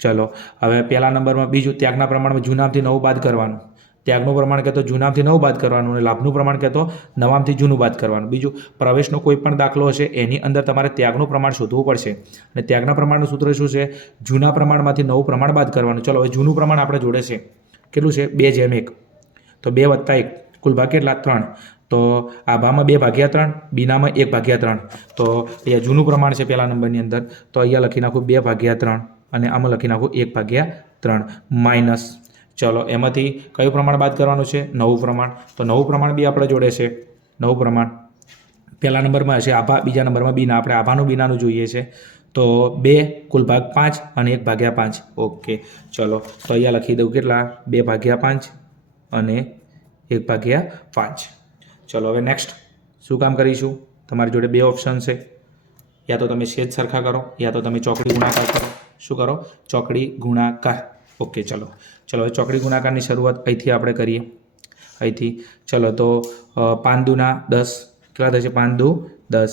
ચલો હવે પહેલા નંબરમાં બીજું ત્યાગના પ્રમાણમાં જૂનામાંથી નવું બાદ કરવાનું. ત્યાગનું પ્રમાણ કહેતો જૂનામાંથી નવું બાદ કરવાનું અને લાભનું પ્રમાણ કહેતો નવામાંથી જૂનું બાદ કરવાનું. બીજું પ્રવેશનો કોઈ પણ દાખલો હશે એની અંદર તમારે ત્યાગનું પ્રમાણ શોધવું પડશે અને ત્યાગના પ્રમાણનું સૂત્ર શું છે? જૂના પ્રમાણમાંથી નવું પ્રમાણ બાદ કરવાનું. ચલો હવે જૂનું પ્રમાણ આપણે જોડે છે કેટલું છે? 2:1. તો 2 + 1 કુલ ભાગ કેટલા? 3. તો આભામાં 2/3, બીનામાં 1/3. તો અહીંયા જૂનું પ્રમાણ છે પહેલા નંબરની અંદર. તો અહીંયા લખી નાખું 2/3 અને આમાં લખી નાખું 1/3 માઇનસ. ચલો એમાંથી કયું પ્રમાણ બાદ કરવાનું છે? નવું પ્રમાણ. તો નવું પ્રમાણ બી આપણે જોડે છે. નવું પ્રમાણ પહેલા નંબરમાં હશે આભા, બીજા નંબરમાં બીના. આપણે આભાનું બીનાનું જોઈએ છે. તો 2 કુલ ભાગ 5 અને 1/5. ઓકે ચલો તો અહીંયા લખી દઉં કેટલા? 2/5 અને 1/5. ચલો હવે નેક્સ્ટ શું કામ કરીશું? તમારી જોડે 2 ઓપ્શન છે. યા તો તમે છેદ સરખા કરો યા તો તમે ચોકડી ગુણાકાર કરો. શું કરો? ચોકડી ગુણાકાર. ઓકે ચલો હવે ચોકડી ગુણાકારની શરૂઆત અહીંથી આપણે કરીએ. અહીંથી ચલો તો 5 દુના 10 કેટલા થશે? 5 દુ 10.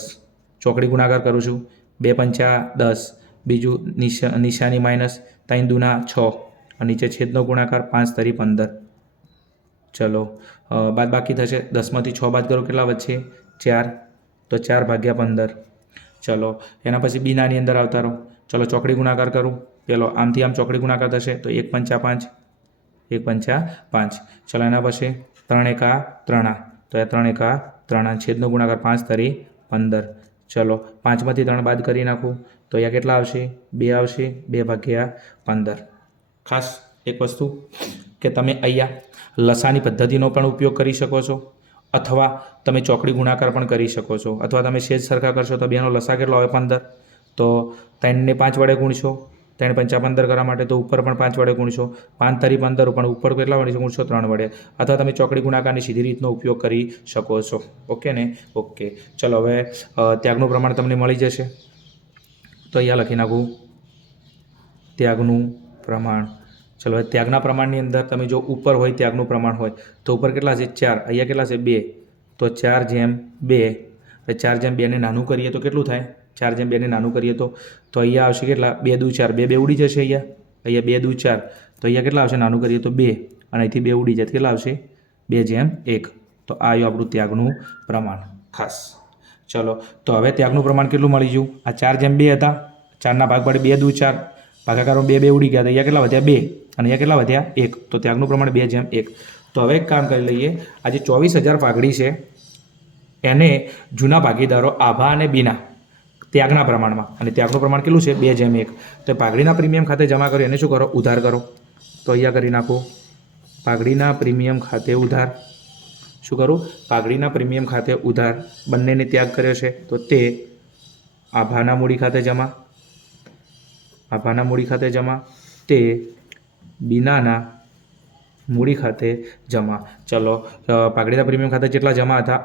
ચોકડી ગુણાકાર કરું છું. 2 પંચા 10. બીજું નિશાની માઇનસ 3 દુના 6 અને નીચે છેદનો ગુણાકાર 5 તરી 15. ચલો બાદ બાકી થશે 10માંથી 6 બાદ કરો કેટલા વચ્ચે? 4. તો 4/15. ચલો એના પછી બીનાની અંદર આવતા રહો. ચલો ચોકડી ગુણાકાર કરું. પેલો આમથી આમ ચોકડી ગુણાકાર થશે તો 1 પંચા 5, 1 પંચા 5. ચલો એના પછી 3 એકા 3, તો એ 3 એકા 3, છેદનો ગુણાકાર 5 તરી 15. ચલો 5માંથી 3 બાદ કરી નાખું તો અહીંયા કેટલા આવશે? 2 આવશે. 2 ભાગ્યા 15. ખાસ એક વસ્તુ કે તમે અહીંયા લસાની પદ્ધતિનો પણ ઉપયોગ કરી શકો છો, અથવા તમે ચોકડી ગુણાકાર પણ કરી શકો છો, અથવા તમે સેજ સરખા કરશો તો 2નો લસા કેટલો આવે? 15. તો 3ને 5 વડે ગુણશો, 3 પંચા 15 કરવા માટે, તો ઉપર પણ 5 વડે ગુણશો. 5 તરી 15 પણ ઉપર કેટલા વડે ગુણશો? 3 વડે. અથવા તમે ચોકડી ગુણાકારની સીધી રીતનો ઉપયોગ કરી શકો છો. ઓકે ને? ઓકે. ચલો હવે ત્યાગનું પ્રમાણ તમને મળી જશે. તો અહીંયા લખી નાખું ત્યાગનું પ્રમાણ. ચલો હવે ત્યાગના પ્રમાણની અંદર તમે જો ઉપર હોય ત્યાગનું પ્રમાણ હોય તો ઉપર કેટલા છે? 4. અહીંયા કેટલા છે? 2. તો 4/2. 4/2 ને નાનું કરીએ તો કેટલું થાય? 4/2 ને નાનું કરીએ તો અહીંયા આવશે કેટલા? 2 દુ 4. 2 ઉડી જશે. અહીંયા 2 દુ 4. તો અહીંયા કેટલા આવશે? નાનું કરીએ તો 2, અને અહીંથી 2 ઉડી જાય કેટલા આવશે? 2/1. તો આ આવ્યું આપણું ત્યાગનું પ્રમાણ. ખાસ ચલો તો હવે ત્યાગનું પ્રમાણ કેટલું મળી ગયું? આ 4/2 હતા. 4ના ભાગ પડે 2 દુ 4, ભાગાકારમાં 2 ઉડી ગયા. તો અહીંયા કેટલા વધ્યા? 2, અને અહીંયા કેટલા વધ્યા? 1. તો ત્યાગનું પ્રમાણ 2/1. તો હવે એક કામ કરી લઈએ. આ જે 24,000 પાઘડી છે એને જૂના ભાગીદારો આભા અને બીના ત્યાગના પ્રમાણમાં, અને ત્યાગનું પ્રમાણ કેટલું છે? 2/1. તો પાઘડીના પ્રીમિયમ ખાતે જમા કરી એને શું કરો? ઉધાર કરો. તો અહીંયા કરી નાખો પાઘડીના પ્રીમિયમ ખાતે ઉધાર. શું કરું? પાઘડીના પ્રીમિયમ ખાતે ઉધાર. બંનેને ત્યાગ કર્યો છે તો તે આભાના મૂડી ખાતે જમા, આભાના મૂડી ખાતે જમા, તે બીનાના મૂડી ખાતે જમા. ચલો પાઘડીના પ્રીમિયમ ખાતે કેટલા જમા હતા?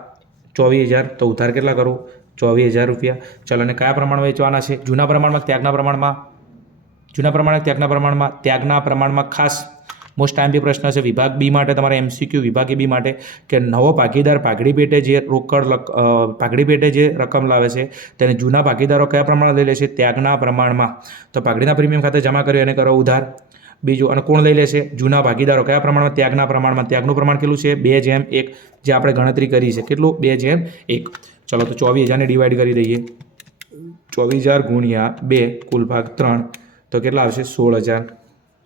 24,000. તો ઉધાર કેટલા કરું? 24,000 રૂપિયા. ચલો અને કયા પ્રમાણમાં વેચવાના છે? જૂના પ્રમાણમાં, ત્યાગના પ્રમાણમાં? જૂના પ્રમાણે ત્યાગના પ્રમાણમાં. ત્યાગના પ્રમાણમાં ખાસ મોસ્ટ ટાઈમ પ્રશ્ન છે વિભાગ બી માટે, તમારે MCQ વિભાગ બી માટે, કે નવો ભાગીદાર પાઘડી પેટે જે પાઘડી પેટે જે રકમ લાવે છે તેને જૂના ભાગીદારો કયા પ્રમાણમાં લઈ લે છે? ત્યાગના પ્રમાણમાં. તો પાઘડીના પ્રીમિયમ ખાતે જમા કર્યો એને કરો ઉધાર. બીજું, અને કોણ લઈ લેશે? જૂના ભાગીદારો. કયા પ્રમાણમાં? ત્યાગના પ્રમાણમાં. ત્યાગનું પ્રમાણ કેટલું છે? 2/1, જે આપણે ગણતરી કરી છે. કેટલું? 2/1. ચલો તો 24,000ને ડિવાઈડ કરી દઈએ. 24,000 ગુણ્યા 2 કુલ ભાગ 3 તો કેટલા આવશે? 16,000.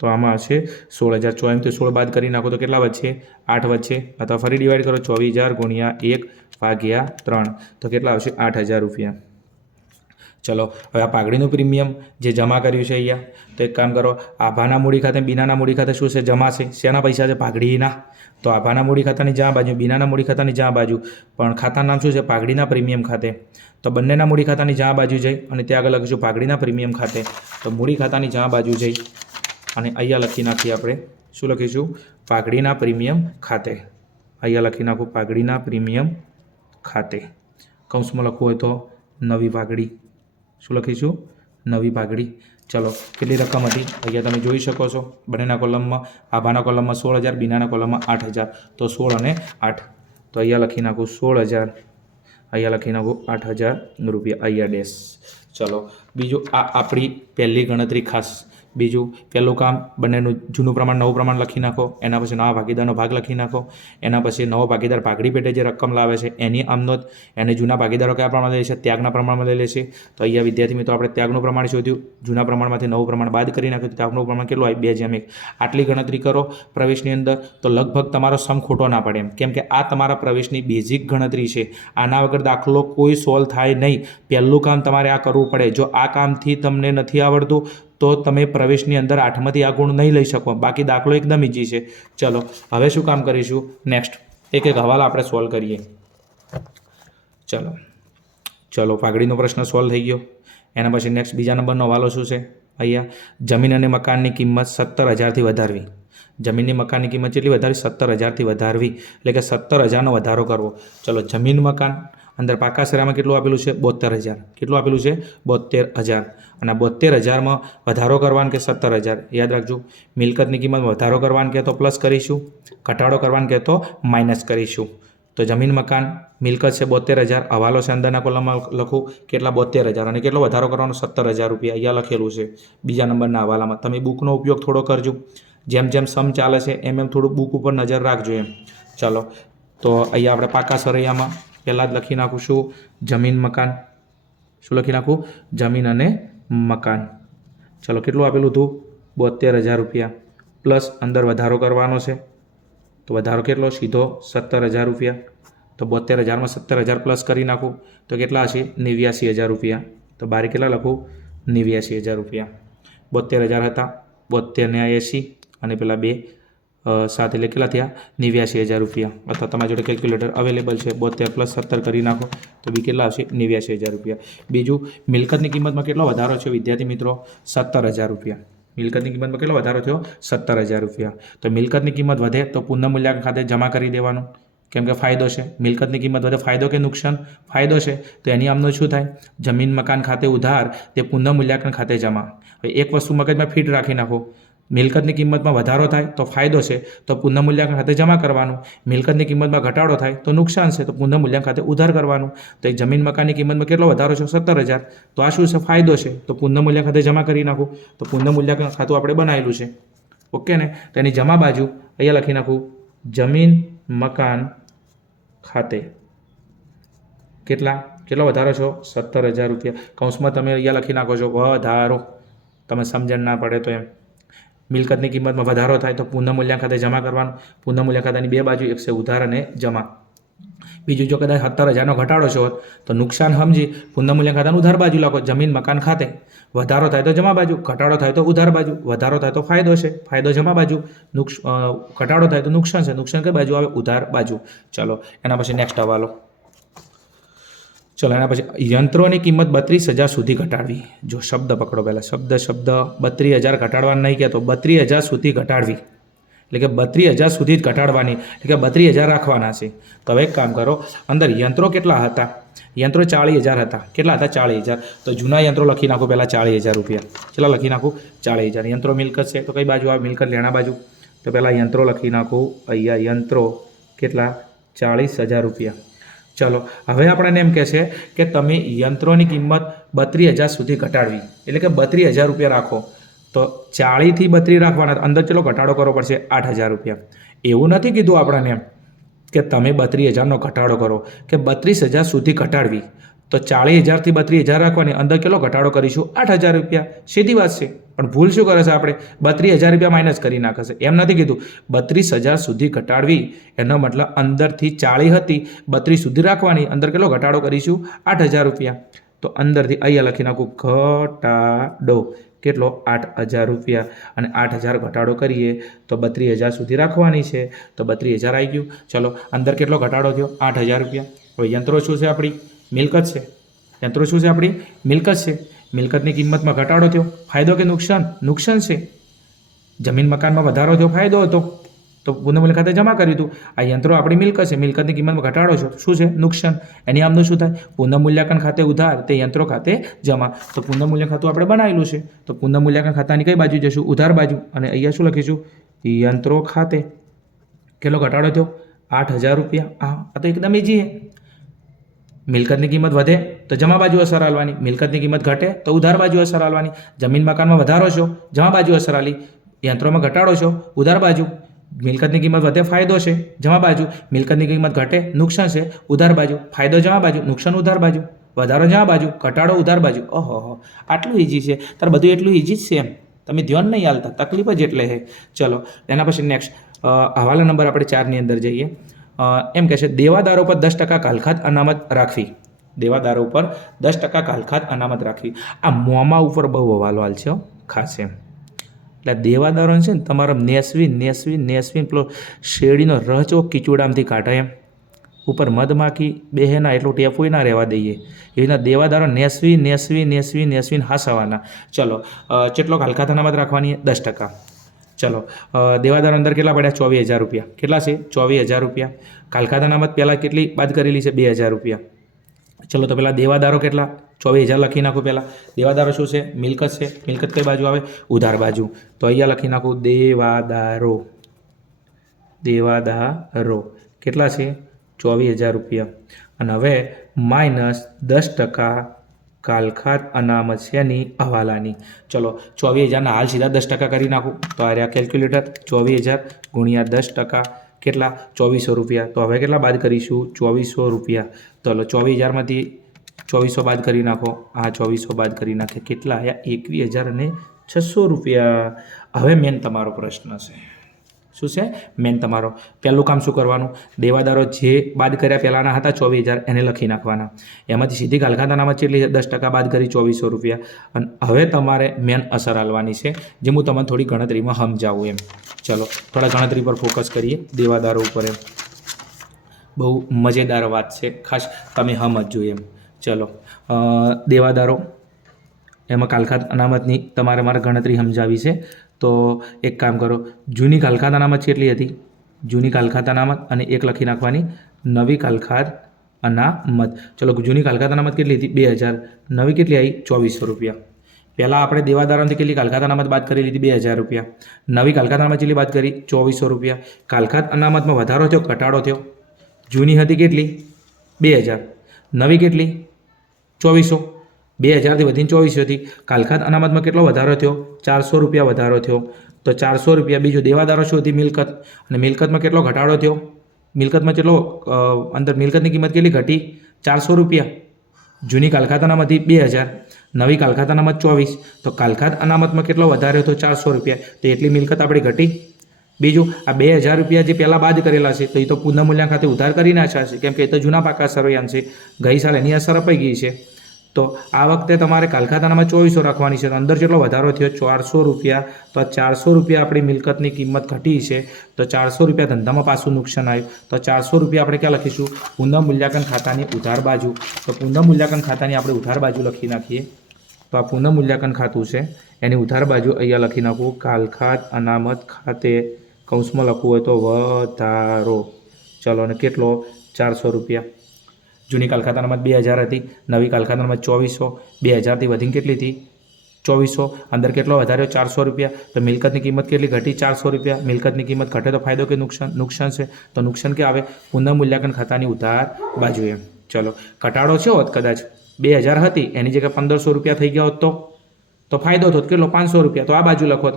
તો આમાં આવશે 16,000. 24 16 બાદ કરી નાખો તો કેટલા વચ્ચે? 8 વચ્ચે. અથવા ફરી ડિવાઈડ કરો. 24,000 ગુણ્યા 1 ભાગ્યા 3 તો કેટલા આવશે? 8,000 રૂપિયા. ચલો હવે આ પાઘડીનું પ્રીમિયમ જે જમા કર્યું છે અહીંયા, તો એક કામ કરો, આભાના મૂડી ખાતે, બીનાના મૂડી ખાતે શું છે? જમા છે. શેના પૈસા છે? પાઘડીના. તો આભાના મૂડી ખાતાની જ્યાં બાજુ, બીનાના મૂડી ખાતાની જ્યાં બાજુ, પણ ખાતાનું નામ શું છે? પાઘડીના પ્રીમિયમ ખાતે. તો બંનેના મૂડી ખાતાની જ્યાં બાજુ જઈ અને ત્યાં આગળ લખીશું પાઘડીના પ્રીમિયમ ખાતે. તો મૂડી ખાતાની જ્યાં બાજુ જઈ અને અહીંયા લખી નાખીએ આપણે. શું લખીશું? પાઘડીના પ્રીમિયમ ખાતે. અહીંયા લખી નાખું પાઘડીના પ્રીમિયમ ખાતે. કૌંસમાં લખવું હોય તો નવી પાઘડી. શું લખીશું? નવી પાઘડી. ચલો કેટલી રકમ હતી અહીંયા તમે જોઈ શકો છો. બંનેના કોલમમાં, આભાના કોલમમાં 16,000, બીનાના કોલમમાં 8,000. તો 16 અને 8. તો અહીંયા લખી નાખું 16,000, અહીંયા લખી નાખું 8,000 રૂપિયા. અહીંયા ડેશ. ચલો બીજું, આ આપણી પહેલી ગણતરી ખાસ. બીજું પહેલું કામ, બંનેનું જૂનું પ્રમાણ નવું પ્રમાણ લખી નાખો. એના પછી નવા ભાગીદારનો ભાગ લખી નાખો. એના પછી નવો ભાગીદાર પાઘડી પેટે જે રકમ લાવે છે એની આમનોંધ. એને જૂના ભાગીદારો કયા પ્રમાણમાં લઈ લેશે? ત્યાગના પ્રમાણમાં લઈ લેશે. તો અહીંયા વિદ્યાર્થી મિત્રો આપણે ત્યાગનું પ્રમાણ શોધ્યું. જૂના પ્રમાણમાંથી નવું પ્રમાણ બાદ કરી નાખ્યું. ત્યાગનું પ્રમાણ કેટલું આવે? 2/1. આટલી ગણતરી કરો પ્રવેશની અંદર તો લગભગ તમારો સમ ખોટો ના પડે એમ, કેમ કે આ તમારા પ્રવેશની બેઝિક ગણતરી છે. આના વગર દાખલો કોઈ સોલ્વ થાય નહીં. પહેલું કામ તમારે આ કરવું પડે. જો આ કામથી તમને નથી આવડતું તો તમે પ્રવેશની અંદર 8માંથી આ ગુણ નહીં લઈ શકો. બાકી દાખલો એકદમ ઇઝી છે. ચલો હવે શું કામ કરીશું? નેક્સ્ટ એક હવાલો આપણે સોલ્વ કરીએ. ચલો પાઘડીનો પ્રશ્ન સોલ્વ થઈ ગયો. એના પછી નેક્સ્ટ બીજા નંબરનો હવાલો શું છે? અહીંયા જમીન અને મકાનની કિંમત 17,000થી વધારવી. જમીનની મકાનની કિંમત કેટલી વધારવી? 17,000થી વધારવી. એટલે કે 17,000નો વધારો કરવો. ચલો જમીન મકાન અંદર પાકા સરામાં કેટલું આપેલું છે? 72,000. કેટલું આપેલું છે? 72,000. અને 72,000માં વધારો કરવાનું કે 17,000. યાદ રાખજો. મિલકતની કિંમતમાં વધારો કરવાનું કે તો પ્લસ કરીશું, ઘટાડો કરવાનું કે તો માઇનસ કરીશું. તો જમીન મકાન મિલકત છે 72,000. હવાલો છે અંદરના કોલમમાં લખું કેટલા? 72,000. અને કેટલો વધારો કરવાનો? 17,000 રૂપિયા. અહીંયા લખેલું છે બીજા નંબરના હવાલામાં. તમે બુકનો ઉપયોગ થોડો કરજો. જેમ જેમ સમ ચાલે છે એમ થોડું બુક ઉપર નજર રાખજો એમ. ચલો તો અહીંયા આપણે પાકા સરૈયામાં પહેલાં જ લખી નાખું છું જમીન મકાન. શું લખી નાખું? જમીન અને મકાન. ચલો કેટલું આપેલું હતું? 72,000 રૂપિયા પ્લસ અંદર વધારો કરવાનો છે તો વધારો કેટલો? સીધો 17,000 રૂપિયા. તો 72,000માં 17,000 પ્લસ કરી નાખું તો કેટલા હશે? 89,000 રૂપિયા. તો બારે કેટલા લખું? 89,000 રૂપિયા. 72,000 હતા, 72 ને 80 અને પેલા 2 7 એટલે કેટલા થયા? 89,000 રૂપિયા. અથવા તમારી જોડે કેલ્ક્યુલેટર અવેલેબલ છે, 72 પ્લસ 17 કરી નાખો તો બી કેટલા આવશે? 89,000 રૂપિયા. બીજું, મિલકતની કિંમતમાં કેટલો વધારો છે વિદ્યાર્થી મિત્રો? 17,000 રૂપિયા. મિલકતની કિંમતમાં કેટલો વધારો થયો? 17,000 રૂપિયા. તો મિલકતની કિંમત વધે તો પુનઃમૂલ્યાંકન ખાતે જમા કરી દેવાનું, કેમ કે ફાયદો છે. મિલકતની કિંમત વધે, ફાયદો કે નુકસાન? ફાયદો છે. તો એની આમનું શું થાય? જમીન મકાન ખાતે ઉધાર તે પુનઃમૂલ્યાંકન ખાતે જમા. હવે એક વસ્તુ મગજમાં ફિટ રાખી નાખો, મિલકતની કિંમતમાં વધારો થાય તો ફાયદો છે, તો પુનઃમૂલ્યાંકન ખાતે જમા કરવાનું. મિલકતની કિંમતમાં ઘટાડો થાય તો નુકસાન છે, તો પુનઃમૂલ્યાંકન ખાતે ઉધાર કરવાનું. તો એ જમીન મકાનની કિંમતમાં કેટલો વધારો છે? 17,000. તો આ શું છે? ફાયદો છે, તો પુનઃમૂલ્યાંકન ખાતે જમા કરી નાખું. તો પુનઃમૂલ્યાંકન ખાતું આપણે બનાવેલું છે, ઓકે ને? તો એની જમા બાજુ અહીંયા લખી નાખું, જમીન મકાન ખાતે કેટલો વધારો છો? 17,000 રૂપિયા. કૌંસમાં તમે અહીંયા લખી નાખો છો વધારો, તમે સમજણ ના પડે તો એમ. મિલકતની કિંમતમાં વધારો થાય તો પુનઃમૂલ્યાંકન ખાતે જમા કરવાનું. પુનઃમૂલ્યાંકન ખાતાની બે બાજુ, એક છે ઉધાર અને જમા. બીજું, જો કદાચ 17,000નો ઘટાડો છે તો નુકસાન સમજી પુનઃમૂલ્યાંકન ખાતાનું ઉધાર બાજુ લખો. જમીન મકાન ખાતે વધારો થાય તો જમા બાજુ, ઘટાડો થાય તો ઉધાર બાજુ. વધારો થાય તો ફાયદો છે, ફાયદો જમા બાજુ. ઘટાડો થાય તો નુકસાન છે, નુકસાન કઈ બાજુ આવે? ઉધાર બાજુ. ચલો એના પછી નેક્સ્ટ હવાલો. ચલો એના પછી યંત્રોની કિંમત 32,000 સુધી ઘટાડવી. જો શબ્દ પકડો પહેલાં, શબ્દ 32,000 ઘટાડવાના નહીં કહેતો, 32,000 સુધી ઘટાડવી. એટલે કે 32,000 સુધી જ ઘટાડવાની, એટલે કે 32,000 રાખવાના છે. તો હવે એક કામ કરો, અંદર યંત્રો કેટલા હતા? યંત્રો 40,000 હતા. કેટલા હતા? 40,000. તો જૂના યંત્રો લખી નાખો પહેલાં 40,000 રૂપિયા. કેટલા લખી નાખું? 40,000. યંત્રો મિલકત છે તો કઈ બાજુ આવે? મિલકત લેણા બાજુ. તો પહેલાં યંત્રો લખી નાખું અહીંયા. યંત્રો કેટલા? 40,000 રૂપિયા. ચલો હવે આપણને એમ કહે છે કે તમે યંત્રોની કિંમત 32,000 સુધી ઘટાડવી, એટલે કે 32,000 રૂપિયા રાખો. તો 40 થી 32 રાખવાના, અંદર ચલો ઘટાડો કરવો પડશે 8,000 રૂપિયા. એવું નથી કીધું આપણને એમ કે તમે 32,000નો ઘટાડો કરો, કે 32,000 સુધી ઘટાડવી. તો 40,000 થી 32,000 રાખવાની, અંદર કેટલો ઘટાડો કરીશું? 8,000 રૂપિયા. સીધી વાત છે. પણ ભૂલ શું કરે છે આપણે? 32,000 રૂપિયા માઇનસ કરી નાખે છે. એમ નથી કીધું 32,000 સુધી ઘટાડવી, એનો મતલબ અંદરથી 40 હતી 32 સુધી રાખવાની, અંદર કેટલો ઘટાડો કરીશું? 8,000 રૂપિયા. તો અંદરથી અહીંયા લખી નાખું ઘટાડો કેટલો? 8,000 રૂપિયા. અને 8,000 ઘટાડો કરીએ તો 32,000 સુધી રાખવાની છે. તો 32,000 આવી ગયું. ચલો અંદર કેટલો ઘટાડો થયો? 8,000 રૂપિયા. હવે યંત્રો શું છે? આપણી મિલકત છે. યંત્રો શું છે? આપણી મિલકત છે. મિલકતની કિંમતમાં ઘટાડો થયો, ફાયદો કે નુકસાન? નુકસાન છે. જમીન મકાનમાં વધારો થયો, ફાયદો હતો, તો પુનઃમૂલ્યાંકન ખાતે જમા કર્યું હતું. આ યંત્રો આપણી મિલકત છે, મિલકતની કિંમતમાં ઘટાડો છે, શું છે? નુકસાન. એની આમનું શું થાય? પુનઃમૂલ્યાંકન ખાતે ઉધાર તે યંત્રો ખાતે જમા. તો પુનઃમૂલ્યાંકન ખાતું આપણે બનાવેલું છે, તો પુનઃમૂલ્યાંકન ખાતાની કઈ બાજુ જશું? ઉધાર બાજુ. અને અહીંયા શું લખીશું? યંત્રો ખાતે કેટલો ઘટાડો થયો? 8,000 રૂપિયા. આ તો એકદમ ઈજી છે. મિલકતની કિંમત વધે તો જમા બાજુ અસર આલવાની, મિલકતની કિંમત ઘટે તો ઉધાર બાજુ અસર આલવાની. જમીન મકાનમાં વધારો છો, જમા બાજુ અસર આલી. યંત્રોમાં ઘટાડો છો, ઉધાર બાજુ. મિલકતની કિંમત વધે, ફાયદો છે, જમા બાજુ. મિલકતની કિંમત ઘટે, નુકસાન છે, ઉધાર બાજુ. ફાયદો જમા બાજુ, નુકસાન ઉધાર બાજુ. વધારો જમા બાજુ, ઘટાડો ઉધાર બાજુ. ઓહો, આટલું ઈજી છે. તાર બધું એટલું ઈજી જ છે એમ. તમે ધ્યાન નહીં આલતા, તકલીફ જ એટલે છે. ચલો એના પછી નેક્સ્ટ હવાલા નંબર આપણે 4ની અંદર જઈએ. એમ કહે છે દેવાદારો પર 10% કાલખાત અનામત રાખવી. દેવાદારો ઉપર 10% કાલખાત અનામત રાખવી. આ મોમા ઉપર બહુ હવાલો હાલ છે ખાસ એમ. એટલે દેવાદારો છે ને તમારા નેસવી પેલો શેરડીનો રસ જો કીચુડામથી કાઢે એમ, ઉપર મધમાખી બેહે ના એટલું ટેપોય ના રહેવા દઈએ. એવી રીતના દેવાદારો નેસવી હાસવાના. ચલો કેટલો કાલખાત અનામત રાખવાની? 10%. ચલો દેવાદાર અંદર કેટલા પડ્યા? 24,000 રૂપિયા. કેટલા છે? 24,000 રૂપિયા. કાલખાત અનામત પહેલાં કેટલી બાદ કરેલી છે? 2,000 રૂપિયા. ચલો તો પહેલાં દેવાદારો કેટલા? 24,000 લખી નાખું. પહેલાં દેવાદારો શું છે? મિલકત છે. મિલકત કઈ બાજુ આવે? ઉધાર બાજુ. તો અહીંયા લખી નાખું દેવાદારો. કેટલા છે? 24,000 રૂપિયા. અને હવે માઇનસ 10% કાલખાત અનામત છે એની હવાલાની. ચલો 24,000ના હાલ સીધા 10% કરી નાખું. તો આ રહ્યા કેલ્ક્યુલેટર. 24,000 ગુણ્યા 10% કેટલા? 2,400 રૂપિયા. તો હવે કેટલા બાદ કરીશું? 2,400 રૂપિયા. તો 24,000માંથી ₹2400 બાદ કરી નાખો, આ 2400 બાદ કરી નાખે, કેટલા આવ્યા? 21,600 રૂપિયા. હવે મેન તમારો પ્રશ્ન છે, શું છે મેન તમારો? પહેલું કામ શું કરવાનું? દેવાદારો જે બાદ કર્યા પહેલાંના હતા 24,000 એને લખી નાખવાના. એમાંથી સીધી કાલખાતાનામાં કેટલી 10% બાદ કરી ₹2400 રૂપિયા. અને હવે તમારે મેન અસર હાલવાની છે, જે હું તમને થોડી ગણતરીમાં સમજાવું એમ. ચલો થોડા ગણતરી પર ફોકસ કરીએ, દેવાદારો ઉપર એમ. બહુ મજેદાર વાત છે, ખાસ તમે સમજજો એમ. ચલો દેવાદારો એમાં કાલખાત અનામતની તમારે મારે ગણતરી સમજાવી છે. તો એક કામ કરો, જૂની કાલખાત અનામત કેટલી હતી? જૂની કાલખાત અનામત અને એક લખી નાખવાની નવી કાલખાત અનામત. ચલો જૂની કાલખાત અનામત કેટલી હતી? 2000. નવી કેટલી આવી? ₹2400 રૂપિયા. પહેલાં આપણે દેવાદારોથી કેટલી કાલખાત અનામત બાદ કરી લીધી? 2000 રૂપિયા. નવી કાલખાત અનામત કેટલી બાદ કરી? ₹2400 રૂપિયા. કાલખાત અનામતમાં વધારો થયો, ઘટાડો થયો? જૂની હતી કેટલી? 2000. નવી કેટલી? 2400. 2000થી વધીને 2400 હતી. કાલખાત અનામતમાં કેટલો વધારો થયો? ₹400 રૂપિયા વધારો થયો. તો ₹400 રૂપિયા. બીજો દેવાદારો શું હતી? મિલકત. અને મિલકતમાં કેટલો ઘટાડો થયો? મિલકતમાં કેટલો અંદર મિલકતની કિંમત કેટલી ઘટી? ₹400 રૂપિયા. જૂની કાલખાત અનામત હતી 2000, નવી કાલખાત અનામત 24. તો કાલખાત અનામતમાં કેટલો વધાર્યો તો? ₹400 રૂપિયા. તો એટલી મિલકત આપણી ઘટી. બીજું આ 2000 રૂપિયા જે પહેલાં બાદ કરેલા છે, તો એ તો પુનઃમૂલ્યાંકન ખાતે ઉધાર કરી નાખ્યા છે, કેમ કે એ તો જૂના પાકા સર્વયાન છે. ગઈ સાલ એની અસર અપાઈ ગઈ છે. તો આ વખતે તમારે કાલખાત અનામત 2400 રાખવાની છે. તો અંદર કેટલો વધારો થયો? ₹400 રૂપિયા. તો આ ₹400 રૂપિયા આપણી મિલકતની કિંમત ઘટી છે. તો ₹400 રૂપિયા ધંધામાં પાછું નુકસાન આવ્યું. તો ₹400 રૂપિયા આપણે ક્યાં લખીશું? પુનઃમૂલ્યાંકન ખાતાની ઉધાર બાજુ. તો પુનઃમૂલ્યાંકન ખાતાની આપણે ઉધાર બાજુ લખી નાખીએ. તો આ પુનઃમૂલ્યાંકન ખાતું છે, એની ઉધાર બાજુ અહીંયા લખી નાખવું કાલખાત અનામત ખાતે, કૌંસમાં લખવું હોય તો વધારો. ચલો અને કેટલો? ₹400 રૂપિયા. જૂની કાલખાત અનામત 2000 હતી, નવી કાલખાત અનામત 2400. 2000થી વધીને કેટલી હતી? 2400. અંદર કેટલો વધાર્યો? ₹400 રૂપિયા. તો મિલકતની કિંમત કેટલી ઘટી? ₹400 રૂપિયા. મિલકતની કિંમત ઘટે તો ફાયદો કે નુકસાન? નુકસાન છે. તો નુકસાન કે આવે? પુનઃમૂલ્યાંકન ખાતાની ઉધાર બાજુ એમ. ચલો ઘટાડો છે હોત કદાચ 2000 હતી એની જગ્યાએ ₹1500 રૂપિયા થઈ ગયા હોત તો ફાયદો થતો કેટલો? ₹500 રૂપિયા. તો આ બાજુ લખો.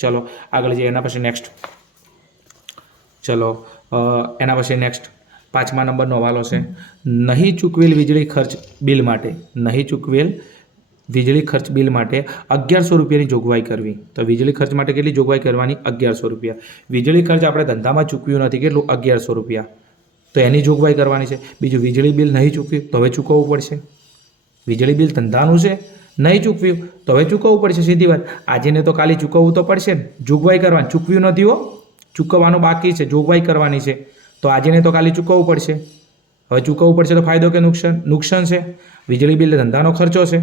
ચલો આગળ જઈએ. એના પછી નેક્સ્ટ. ચલો એના પછી નેક્સ્ટ 5મા નંબરનો હવાલો છે, નહીં ચૂકવેલ વીજળી ખર્ચ બિલ માટે. નહીં ચૂકવેલ વીજળી ખર્ચ બિલ માટે 1100 રૂપિયાની જોગવાઈ કરવી. તો વીજળી ખર્ચ માટે કેટલી જોગવાઈ કરવાની? 1100 રૂપિયા. વીજળી ખર્ચ આપણે ધંધામાં ચૂકવ્યું નથી, કેટલું? 1100 રૂપિયા. તો એની જોગવાઈ કરવાની છે. બીજું વીજળી બિલ નહીં ચૂકવ્યું તો હવે ચૂકવવું પડશે. વીજળી બિલ ધંધાનું છે, નહીં ચૂકવ્યું તો હવે ચૂકવવું પડશે. સીધી વાત. આજે ને તો કાલે ચૂકવવું તો પડશે ને. જોગવાઈ કરવાની. ચૂકવ્યું નથી હો, ચૂકવવાનું બાકી છે, જોગવાઈ કરવાની છે. તો આજે ને તો કાલે ચૂકવવું પડશે. હવે ચૂકવવું પડશે તો ફાયદો કે નુકસાન? નુકસાન છે. વીજળી બિલ ધંધાનો ખર્ચો છે,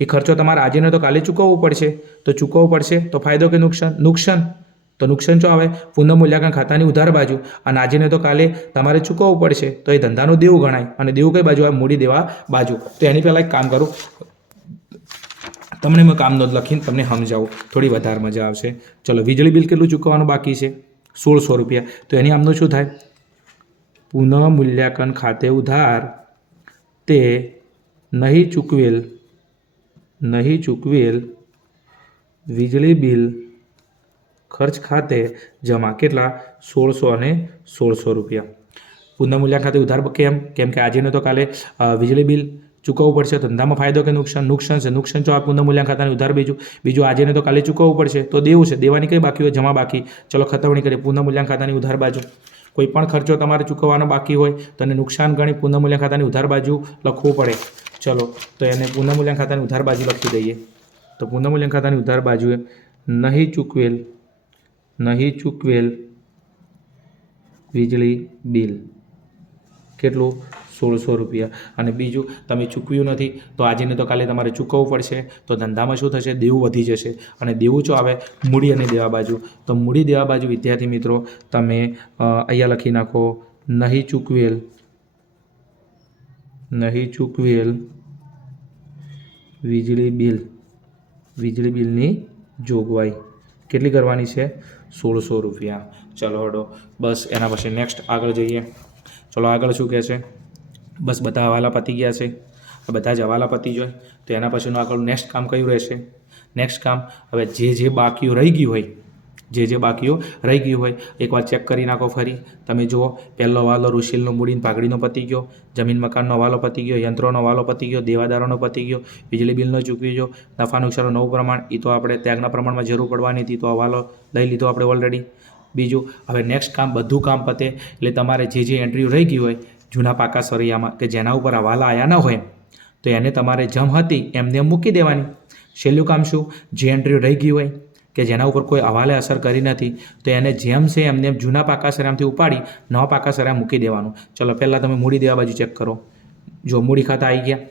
એ ખર્ચો તમારે આજે ને તો કાલે ચૂકવવું પડશે. તો ચૂકવવું પડશે તો ફાયદો કે નુકસાન? નુકસાન. તો નુકસાન શું આવે? પુનઃમૂલ્યાંકન ખાતાની ઉધાર બાજુ. અને આજે ને તો કાલે તમારે ચૂકવવું પડશે, તો એ ધંધાનું દેવું ગણાય. અને દેવું કઈ બાજુ આવે? મૂડી દેવા બાજુ. તો એની પહેલાં એક કામ કરું, તમને મેં કામ નોંધ લખીને તમને સમજાવું, થોડી વધારે મજા આવશે. ચલો વીજળી બિલ કેટલું ચૂકવવાનું બાકી છે? 1600 રૂપિયા. તો એની આમનું શું થાય? પુનઃમૂલ્યાંકન ખાતે ઉધાર તે નહીં ચૂકવેલ વીજળી બિલ ખર્ચ ખાતે જમા. કેટલા? 1600 અને 1600 રૂપિયા. પુનઃમૂલ્યાંકન ખાતે ઉધાર કેમ કે આજે ને તો કાલે વીજળી બિલ ચૂકવવું પડશે. ધંધામાં ફાયદો કે નુકસાન? નુકસાન છે. નુકસાન જો આ પુનઃમૂલ્યાંકન ખાતાની ઉધાર બીજું આજે ને તો કાલે ચૂકવવું પડશે. તો દેવું છે. દેવાની કઈ બાકી હોય? જમા બાકી. ચલો ખતવણી કરીએ. પુનઃમૂલ્યાંકન ખાતાની ઉધાર બાજુ. કોઈ પણ ખર્ચો તમારે ચૂકવવાનો બાકી હોય તો એને નુકસાન ગણી પુનઃમૂલ્યાંકન ખાતાની ઉધાર બાજુ લખવું પડે. ચલો તો એને પુનઃમૂલ્યાંકન ખાતાની ઉધાર બાજુ લખી દઈએ. તો પુનઃમૂલ્યાંકન ખાતાની ઉધાર બાજુએ નહીં ચૂકવેલ વીજળી બિલ કેટલું? 1600 રૂપિયા. અને બીજું તમે ચૂકવ્યું નથી તો આજે ને તો કાલે તમારે ચૂકવવું પડશે. તો ધંધામાં શું થશે? દેવું વધી જશે. અને દેવું જો આવે મૂડી અને દેવા બાજુ. તો મૂડી દેવા બાજુ વિદ્યાર્થી મિત્રો તમે અહીંયા લખી નાખો નહીં ચૂકવેલ વીજળી બિલની જોગવાઈ કેટલી કરવાની છે? 1600 રૂપિયા. ચલો હડો બસ એના પછી નેક્સ્ટ આગળ જઈએ. ચલો આગળ શું કહે છે? બસ બધા હવાલા પતી ગયા છે. બધા જ હવાલા પતી જાય તો એના પછીનું આગળ નેક્સ્ટ કામ કયું રહેશે? નેક્સ્ટ કામ હવે જે બાકીઓ રહી ગયું હોય જે બાકીઓ રહી ગયું હોય એકવાર ચેક કરી નાખો ફરી. તમે જુઓ, પહેલો હવાલો ઋષિલનો મૂડીને પાઘડીનો પતી ગયો, જમીન મકાનનો હવાલો પતી ગયો, યંત્રોનો હવાલો પતી ગયો, દેવાદારોનો પતી ગયો, વીજળી બિલનો ચૂકવી ગયો, નફા નુકસાનનું નવું પ્રમાણ, એ તો આપણે ત્યાગના પ્રમાણમાં જરૂર પડવાની હતી, તો હવાલો લઈ લીધો આપણે ઓલરેડી. બીજું, હવે નેક્સ્ટ કામ, બધું કામ પતે એટલે તમારે જે એન્ટ્રીઓ રહી ગઈ હોય જૂના પાકા સરિયામાં કે જેના ઉપર હવાલા આવ્યા ન હોય તો એને તમારે જમ હતી એમને એમ મૂકી દેવાની. છેલ્લું કામ શું, જે એન્ટ્રીઓ રહી ગઈ હોય કે જેના ઉપર કોઈ હવાલે અસર કરી નથી તો એને જેમ છે એમને જૂના પાકા સરામથી ઉપાડી નવા પાકા સરામ મૂકી દેવાનું. ચલો પહેલાં તમે મૂડી દેવા બાજુ ચેક કરો. જો મૂડી ખાતા આવી ગયા,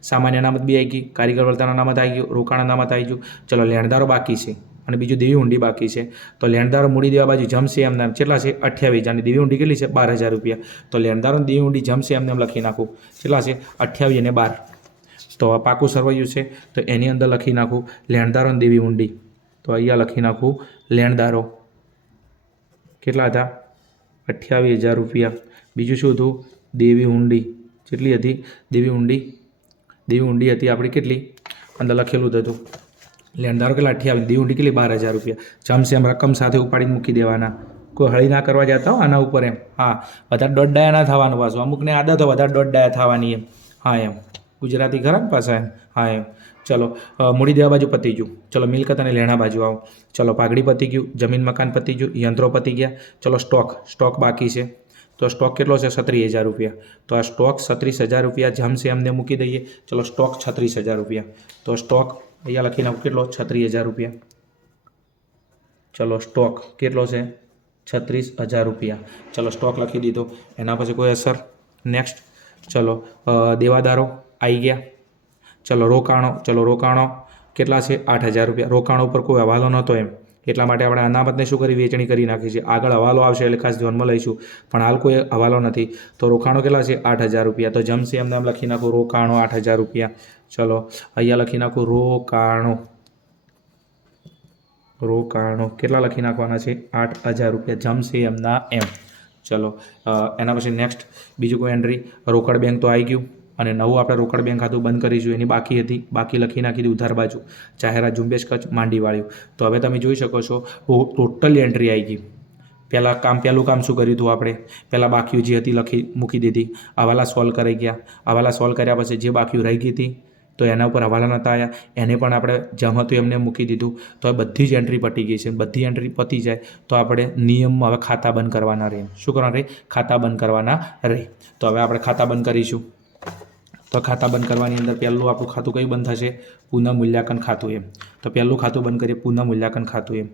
સામાન્ય અનામત બી આવી ગઈ, કારીગર વળતર અનામત આવી ગયું, રોકાણ અનામત આવી ગયું. ચલો લેણદારો બાકી છે અને બીજું દેવી ઊંડી બાકી છે. તો લેણદારો મૂડી દેવા બાજુ જમશે એમને કેટલા છે 28 અને દેવી ઊંડી કેટલી છે 12,000 રૂપિયા. તો લેણદારો દેવી ઊંડી જમશે એમને લખી નાખું કેટલા છે 28 અને 12. તો આ પાકું સરવૈયું છે તો એની અંદર લખી નાખું લેણદારો અને દેવી ઊંડી. તો અહીંયા લખી નાખું લેણદારો કેટલા હતા 28,000 રૂપિયા. બીજું શું હતું દેવી ઊંડી કેટલી હતી દેવી ઊંડી હતી આપણી કેટલી અંદર લખેલું જ હતું લેણદારો કેટલા 28, દેવી ઊંડી કેટલી 12,000 રૂપિયા. જમશે એમ રકમ સાથે ઉપાડીને મૂકી દેવાના. કોઈ હળી ના કરવા જતા હો આના ઉપર એમ. હા, વધારે દોઢ ડાયા ના થવાનું પાછું, અમુકને આદત હોય વધારે દોઢ ડાયા થવાની એમ. હા એમ ગુજરાતી ખરા ને પાછા એમ. હા એમ. ચલો મૂડી દેવા બાજુ પતી ગયું. ચલો મિલકત અને લેણા બાજુ આવો. ચલો પાઘડી પતી ગયું, જમીન મકાન પતી ગયું, યંત્રો પતી ગયા. ચલો સ્ટોક બાકી છે. તો સ્ટોક કેટલો છે 36,000 રૂપિયા. તો આ સ્ટોક 36,000 રૂપિયા જમશે એમને મૂકી દઈએ. ચલો સ્ટોક 36,000 રૂપિયા. તો સ્ટોક અહીંયા લખી નાખું કેટલો 36,000 રૂપિયા. ચલો સ્ટોક કેટલો છે 36,000 રૂપિયા. ચલો સ્ટોક લખી દીધો. એના પછી કોઈ અસર. નેક્સ્ટ ચલો દેવાદારો આવી ગયા. ચલો રોકાણો કેટલા છે 8,000 રૂપિયા. રોકાણો ઉપર કોઈ હવાલો નહોતો એમ એટલા માટે આપણે અનામતને શું કરી વેચણી કરી નાખી છે. આગળ હવાલો આવશે એટલે ખાસ ધ્યાનમાં લઈશું, પણ હાલ કોઈ હવાલો નથી. તો રોકાણો કેટલા છે 8,000 રૂપિયા. તો જમશે એમને એમ લખી નાખું રોકાણો 8,000 રૂપિયા. ચલો અહીંયા લખી નાખું રોકાણો કેટલા લખી નાખવાના છે 8,000 રૂપિયા. જમશે એમના એમ. ચલો એના પછી નેક્સ્ટ બીજું કોઈ એન્ટ્રી. રોકડ બેંક તો આવી ગયું અને નવું આપણે રોકડ બેંક ખાતું બંધ કરીશું. એની બાકી હતી, બાકી લખી નાખી હતી ઉધાર બાજુ. જાહેરાત ઝુંબેશ કચ્છ માંડી વાળ્યું. તો હવે તમે જોઈ શકો છો ટોટલી એન્ટ્રી આવી ગઈ. પહેલું કામ શું કર્યું હતું આપણે, પહેલાં બાકીઓ જે હતી મૂકી દીધી. હવાલા સોલ્વ કરી ગયા. હવાલા સોલ્વ કર્યા પછી જે બાકીઓ રહી ગઈ હતી તો એના ઉપર હવાલા નહોતા આવ્યા, એને પણ આપણે જેમ હતું એમને મૂકી દીધું. તો બધી જ એન્ટ્રી પતી ગઈ છે. બધી એન્ટ્રી પતી જાય તો આપણે નિયમમાં હવે ખાતા બંધ કરવાના રહે. શું કરવાના રહે? ખાતા બંધ કરવાના રહે. તો હવે આપણે ખાતા બંધ કરીશું. તો ખાતા બંધ કરવાની અંદર પહેલું આપણું ખાતું કયું બંધ થશે? પુનઃમૂલ્યાંકન ખાતું એમ. તો પહેલું ખાતું બંધ કરીએ પુનઃમૂલ્યાંકન ખાતું એમ.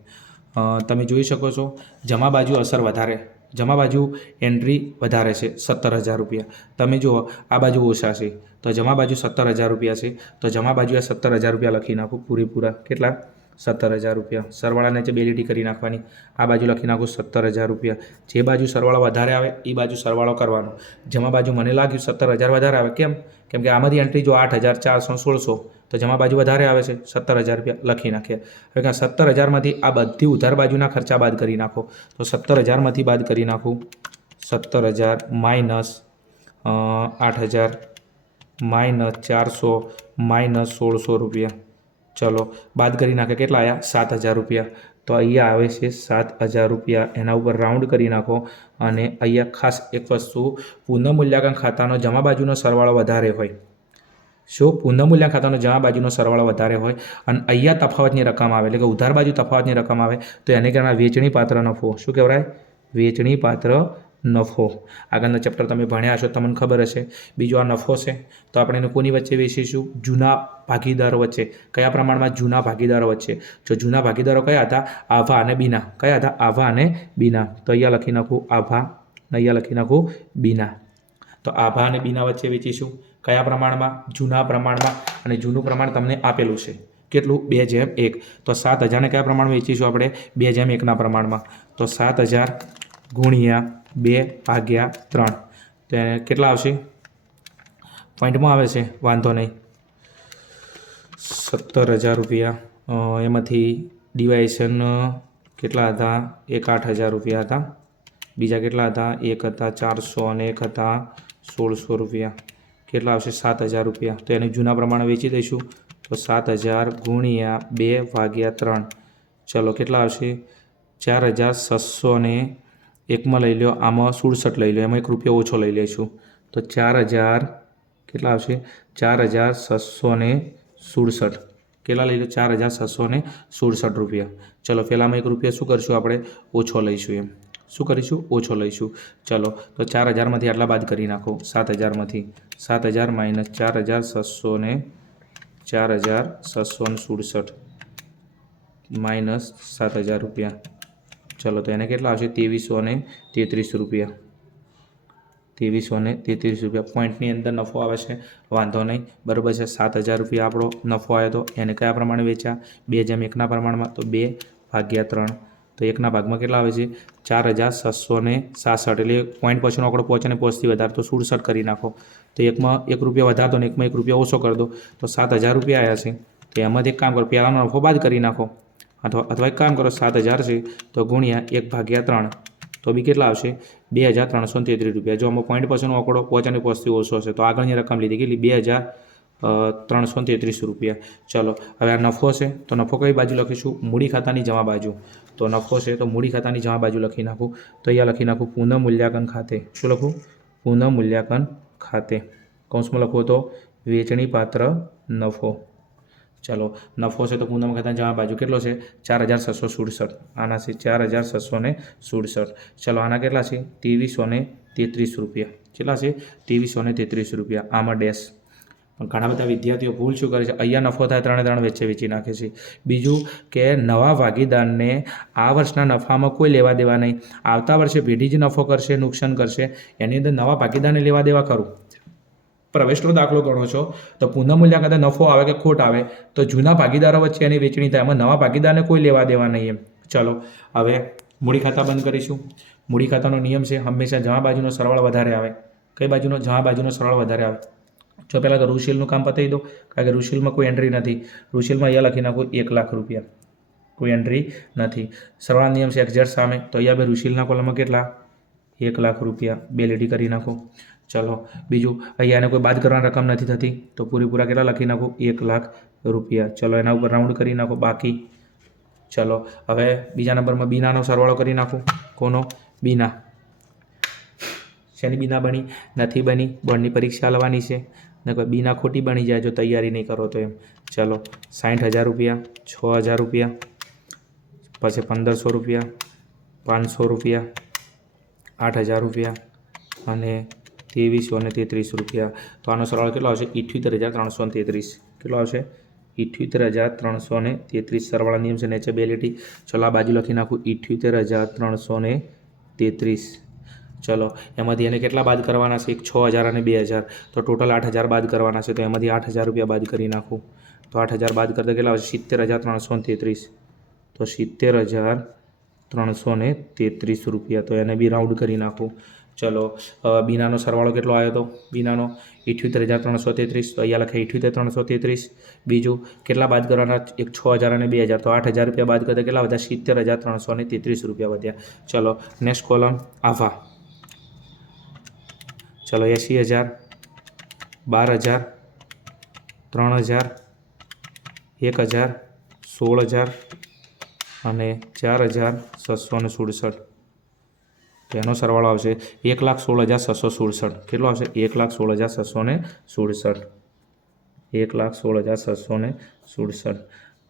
તમે જોઈ શકો છો જમા બાજુ અસર વધારે, જમા બાજુ એન્ટ્રી વધારે છે 17,000 રૂપિયા. તમે જુઓ આ બાજુ ઓછા છે તો જમા બાજુ 17,000 રૂપિયા છે. તો જમા બાજુ 17,000 રૂપિયા લખી નાખું પૂરેપૂરા. કેટલા? 17,000 રૂપિયા. સરવાળાને જે બે લીટી કરી નાખવાની. આ બાજુ લખી નાખું 17,000 રૂપિયા. જે બાજુ સરવાળો વધારે આવે એ બાજુ સરવાળો કરવાનો. જમા બાજુ મને લાગ્યું 17,000 વધારે આવે. કેમ કે આમાંથી એન્ટ્રી જો 8,416 તો જમા બાજુ વધારે આવે છે 17,000 રૂપિયા લખી નાખ્યા. હવે 17,000માંથી આ બધી ઉધાર બાજુના ખર્ચા બાદ કરી નાખો. તો 17,000માંથી બાદ કરી નાખું 17,000 માઇનસ 8,000 માઇનસ 400 માઇનસ 1,600 રૂપિયા. ચલો બાદ કરી નાખે કેટલા આવ્યા 7,000 રૂપિયા. તો અહીંયા આવે છે 7,000 રૂપિયા. એના ઉપર રાઉન્ડ કરી નાખો અને અહીંયા ખાસ એક વસ્તુ, પુનઃમૂલ્યાંકન ખાતાનો જમા બાજુનો સરવાળો વધારે હોય. શું? પુનઃમૂલ્યાંકન ખાતાનો જમા બાજુનો સરવાળો વધારે હોય અને અહીંયા તફાવતની રકમ આવે એટલે કે ઉધાર બાજુ તફાવતની રકમ આવે તો એને કહેવાય વેચણી પાત્ર નફો. શું કહેવાય? વેચણી પાત્ર નફો. આગળના ચેપ્ટર તમે ભણ્યા હશો, તમને ખબર હશે. બીજો આ નફો છે તો આપણે એને કોની વચ્ચે વેચીશું? જૂના ભાગીદારો વચ્ચે. કયા પ્રમાણમાં? જૂના ભાગીદારો વચ્ચે. જો જૂના ભાગીદારો કયા હતા? આભા અને બીના. કયા હતા? આભા અને બીના. તો અહીંયા લખી નાખું આભા, અહીંયા લખી નાખું બીના. તો આભા અને બીના વચ્ચે વેચીશું. કયા પ્રમાણમાં? જૂના પ્રમાણમાં. અને જૂનું પ્રમાણ તમને આપેલું છે કેટલું? 2:1. તો 7,000ને કયા પ્રમાણમાં વેચીશું આપણે? 2:1ના પ્રમાણમાં. તો 7,000 ગુણ્યા 2/3. તો કેટલા આવશે? પોઈન્ટમાં આવે છે, વાંધો નહીં. 17,000 રૂપિયા. એમાંથી ડિવાઇઝન કેટલા હતા? એક 8,000 રૂપિયા હતા. બીજા કેટલા હતા? એક હતા 400 અને એક હતા 1,600 રૂપિયા. કેટલા આવશે? 7,000 રૂપિયા. તો એને જૂના પ્રમાણે વેચી દઈશું. તો 7,000 ગુણ્યા 2/3. ચલો કેટલા આવશે? 4,701 લઈ લો, આમાં 67 લઈ લો, એમાં 1 રૂપિયા ઓછો લઈ લઈશું તો 4,000 કેટલા આવશે? 4,767 કેટલા લઈ લો? 4,767 રૂપિયા. ચલો પહેલાંમાં 1 રૂપિયા શું કરશું આપણે? ઓછો લઈશું. એમ શું કરીશું? ઓછો લઈશું. ચલો તો 4,000માંથી આટલા બાદ કરી નાખો. 7,000માંથી 7,000 માઇનસ 4,767 માઇનસ 7,000 રૂપિયા. ચલો તો એને કેટલા આવશે? 2,333 રૂપિયા. 2,333 રૂપિયા. પોઈન્ટની અંદર નફો આવે છે, વાંધો નહીં, બરાબર છે. 7,000 રૂપિયા આપણો નફો આવ્યો તો એને કયા પ્રમાણે વેચ્યા? 2:1ના પ્રમાણમાં. તો 2/3 તો 1ના ભાગમાં કેટલા આવે છે? 4,767 એટલે પોઈન્ટ પછીનો આંકડો પહોંચે ને પહોંચથી વધારે તો 67 કરી નાખો. તો એકમાં 1 રૂપિયા વધારતો ને એકમાં 1 રૂપિયા ઓછો કરી દો તો 7,000 રૂપિયા આવ્યા છે. તો એમાંથી એક કામ કરો, પહેલાંનો નફો બાદ કરી નાખો, અથવા એક કામ કરો, 7,000 છે તો ગુણ્યા 1/3 તો બી કેટલા આવશે? 2,333 રૂપિયા. જો આમાં પોઈન્ટ પછીનો આંકડો પહોંચે ને પહોંચથી ઓછો હશે તો આગળની રકમ લીધી કેટલી? 2,333 રૂપિયા. ચલો હવે આ નફો છે તો નફો કઈ બાજુ લખીશું? મૂડી ખાતાની જમા બાજુ. તો નફો છે તો મૂડી ખાતાની જમા બાજુ લખી નાખું. તો અહીંયા લખી નાખું પુનઃમૂલ્યાંકન ખાતે. શું લખું? પુનઃમૂલ્યાંકન ખાતે. કૌંસમાં લખો તો વેચણી પાત્ર નફો. ચલો નફો છે તો પુનઃ ખાતાની જમા બાજુ કેટલો છે? 4,767. આના છે 4,767. ચલો આના કેટલા છે? 2,333 રૂપિયા. કેટલા છે? 2,333 રૂપિયા. આમાં ડેશ. પણ ઘણા બધા વિદ્યાર્થીઓ ભૂલ શું કરે છે? અહીંયા નફો થાય 3 વચ્ચે વેચી નાખે છે. બીજું કે નવા ભાગીદારને આ વર્ષના નફામાં કોઈ લેવા દેવા નહીં. આવતા વર્ષે પેઢી જ નફો કરશે, નુકસાન કરશે, એની અંદર નવા ભાગીદારને લેવા દેવા ખરું. પ્રવેશનો દાખલો ગણો છો તો પુનઃમૂલ્યાંકન નફો આવે કે ખોટ આવે તો જૂના ભાગીદારો વચ્ચે એની વેચણી થાય, એમાં નવા ભાગીદારને કોઈ લેવા દેવા નહીં. એમ ચલો હવે મૂડી ખાતા બંધ કરીશું. મૂડી ખાતાનો નિયમ છે હંમેશા જમા બાજુનો સરવાળો વધારે આવે. કઈ બાજુનો? જમા બાજુનો સરવાળો વધારે આવે. જો પહેલાં તો રૂશિલનું કામ પતાવી દો, કારણ કે રૂશિલમાં કોઈ એન્ટ્રી નથી. રૂશિલમાં અહીંયા લખી નાખો 1 લાખ રૂપિયા, કોઈ એન્ટ્રી નથી. સરવાળા નિયમ છે એક્ઝેક્ટ સામે. તો અહીંયા બે રૂશિલના કોલમમાં કેટલા? 1 લાખ રૂપિયા. 2 લીટી કરી નાખો. ચલો બીજું, અહીંયા એને કોઈ બાદ કરવાની રકમ નથી થતી તો પૂરેપૂરા કેટલા લખી નાખો? 1 લાખ રૂપિયા. ચલો એના ઉપર રાઉન્ડ કરી નાખો બાકી. ચલો હવે બીજા નંબરમાં બીનાનો સરવાળો કરી નાખો. કોનો? બીના. શેની બીના બની? નથી બની. બોર્ડની પરીક્ષા લેવાની છે ને કોઈ બીના ખોટી બની જાય જો તૈયારી નહીં કરો તો. એમ ચલો 60,000 રૂપિયા, 6,000 રૂપિયા, પછી 1,500 રૂપિયા, 500 રૂપિયા, 8,000 રૂપિયા અને 2,333 રૂપિયા. તો આનો સરવાળો કેટલો આવશે? 78,333. કેટલો આવશે? 78,333. સરવાળા નિયમ છે નીચે 2 લીટી. ચલો આ બાજુ લખી નાખું 78,333. ચલો એમાંથી એને કેટલા બાદ કરવાના છે? 6,000 અને 2,000 તો ટોટલ 8,000 બાદ કરવાના છે. તો એમાંથી 8,000 રૂપિયા બાદ કરી નાખું. તો 8,000 બાદ કરતાં કેટલા આવશે? 70,333. તો 70,333 રૂપિયા. તો એને બી રાઉન્ડ કરી નાખું. ચલો બીનાનો સરવાળો કેટલો આવ્યો હતો? બીનાનો 78,333. તો અહીંયા લખે 78,333. બીજું કેટલા બાદ કરવાના? 6,000 અને 2,000 તો 8,000 રૂપિયા બાદ કરતાં કેટલા વધ્યા? 70,333 રૂપિયા વધ્યા. ચલો નેક્સ્ટ કોલમ આભા. ચલો 80,000, 12,000, 3,000, 1,000, 16,000 અને 4,767. તો એનો સરવાળો આવશે 1,16,667. કેટલો આવશે? 1,16,667. 1,16,667.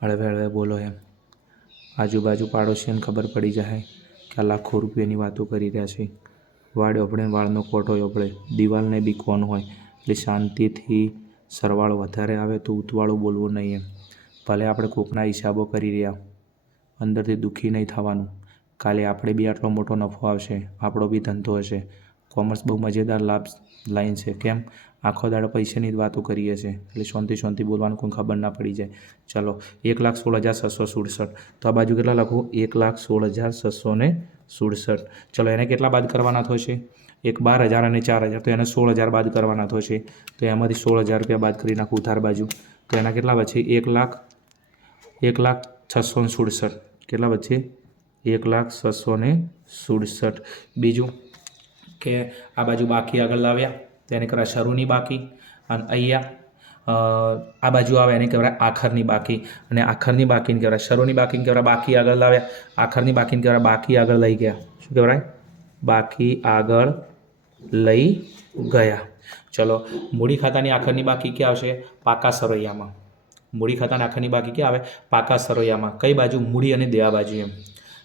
હળવે હળવે બોલો. એમ આજુબાજુ પાડોશીને ખબર પડી જાય કે આ લાખો રૂપિયાની વાતો કરી રહ્યા છે. વાડ ઓપડે વાળનો કોટો ઓપડે, દિવાલને બી કોણ હોય. એટલે શાંતિથી સરવાળો વધારે આવે તો ઉતવાળું બોલવું નહીં. એમ ભલે આપણે કોકના હિસાબો કરી રહ્યા, અંદરથી દુઃખી નહીં થવાનું. કાલે આપણે બી આટલો મોટો નફો આવશે, આપણો બી ધંધો હશે. કોમર્સ બહુ મજેદાર લાભ લાઈન છે. કેમ? આખો દાડો પૈસાની જ વાતો કરીએ છીએ એટલે શાંતિ બોલવાનું કોઈ ખબર ના પડી જાય. ચલો 1,16,667. તો આ બાજુ કેટલા લખું? 1,16,667. ચલો એને કેટલા બાદ કરવાના થશે? 12,000 અને 4,000 તો એને 16,000 બાદ કરવાના થશે. તો એમાંથી 16,000 રૂપિયા બાદ કરી નાખું ઉધાર બાજુ. તો એના કેટલા વચ્ચે? 1,06,67. કેટલા વચ્ચે? 1,06,67. બીજું કે આ બાજુ બાકી આગળ લાવ્યા તો એને કરા શરૂની બાકી અને અહીંયા આ બાજુ આવે એને કહેવાય આખરની બાકી, અને આખરની બાકીને કહેવાય શરૂની બાકીને કહેવાય બાકી આગળ લાવ્યા, આખરની બાકીને કહેવાય બાકી આગળ લઈ ગયા. શું કહેવાય? બાકી આગળ લઈ ગયા. ચલો, મૂડી ખાતાની આખરની બાકી ક્યાં આવશે? પાકા સરવૈયામાં. મૂડી ખાતાની આખરની બાકી ક્યાં આવે? પાકા સરવૈયામાં. કઈ બાજુ? મૂડી અને દેવા બાજુ એમ.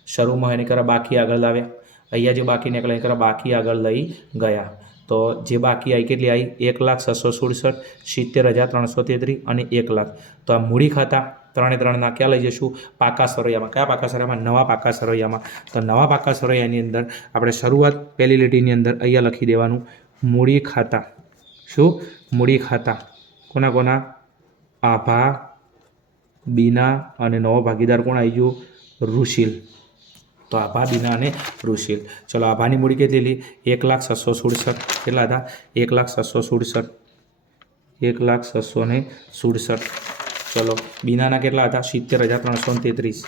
શરૂમાં એને કહેવાય બાકી આગળ લાવ્યા, અહીંયા જે બાકી નીકળે એને કહેવાય બાકી આગળ લઈ ગયા. તો જે બાકી આવી કેટલી આવી? 1,667, 70,333 અને 1 લાખ. તો આ મૂડી ખાતા ત્રણે ત્રણના ક્યાં લઈ જઈશું? પાકા સરવૈયામાં. કયા પાકા સરવૈયામાં? નવા પાકા સરવૈયામાં. તો નવા પાકા સરવૈયાની અંદર આપણે શરૂઆત પહેલી લીટીની અંદર અહીંયા લખી દેવાનું મૂડી ખાતા. શું? મૂડી ખાતા. કોના કોના? આભા, બીના અને નવો ભાગીદાર કોણ આવી ગયું? ઋષિલ. તો આભા, બીના અને ઋષિલ. ચલો, આભાની મૂડી કેટલી? 1,667. કેટલા હતા? 1,667. 1,667. ચલો, બીનાના કેટલા હતા? 70,333.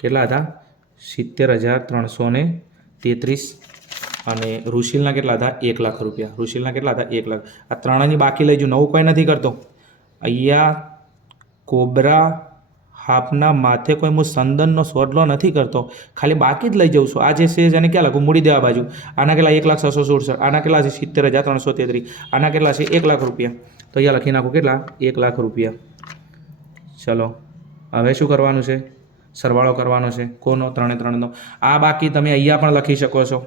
કેટલા હતા? 70,333. અને ઋષિલના કેટલા હતા? 1 લાખ રૂપિયા. ઋષિલના કેટલા હતા? 1 લાખ. આ ત્રણની બાકી લઈ જો, નવું કોઈ નથી કરતો. અહીંયા કોબરા હાફના માથે કોઈ હું સંદનનો સોડલો નથી કરતો, ખાલી બાકી જ લઈ જાઉં છું. આ જે છે એને ક્યાં લખું? મૂડી દેવા બાજુ. આના કેટલા? 1,667. આના કેટલા છે? 70,333. આના કેટલા છે? 1 લાખ રૂપિયા. તો અહીંયા લખી નાખું કેટલા? 1 લાખ રૂપિયા. ચલો, હવે શું કરવાનું છે? સરવાળો કરવાનો છે. કોનો? ત્રણે ત્રણનો. આ બાકી તમે અહીંયા પણ લખી શકો છો,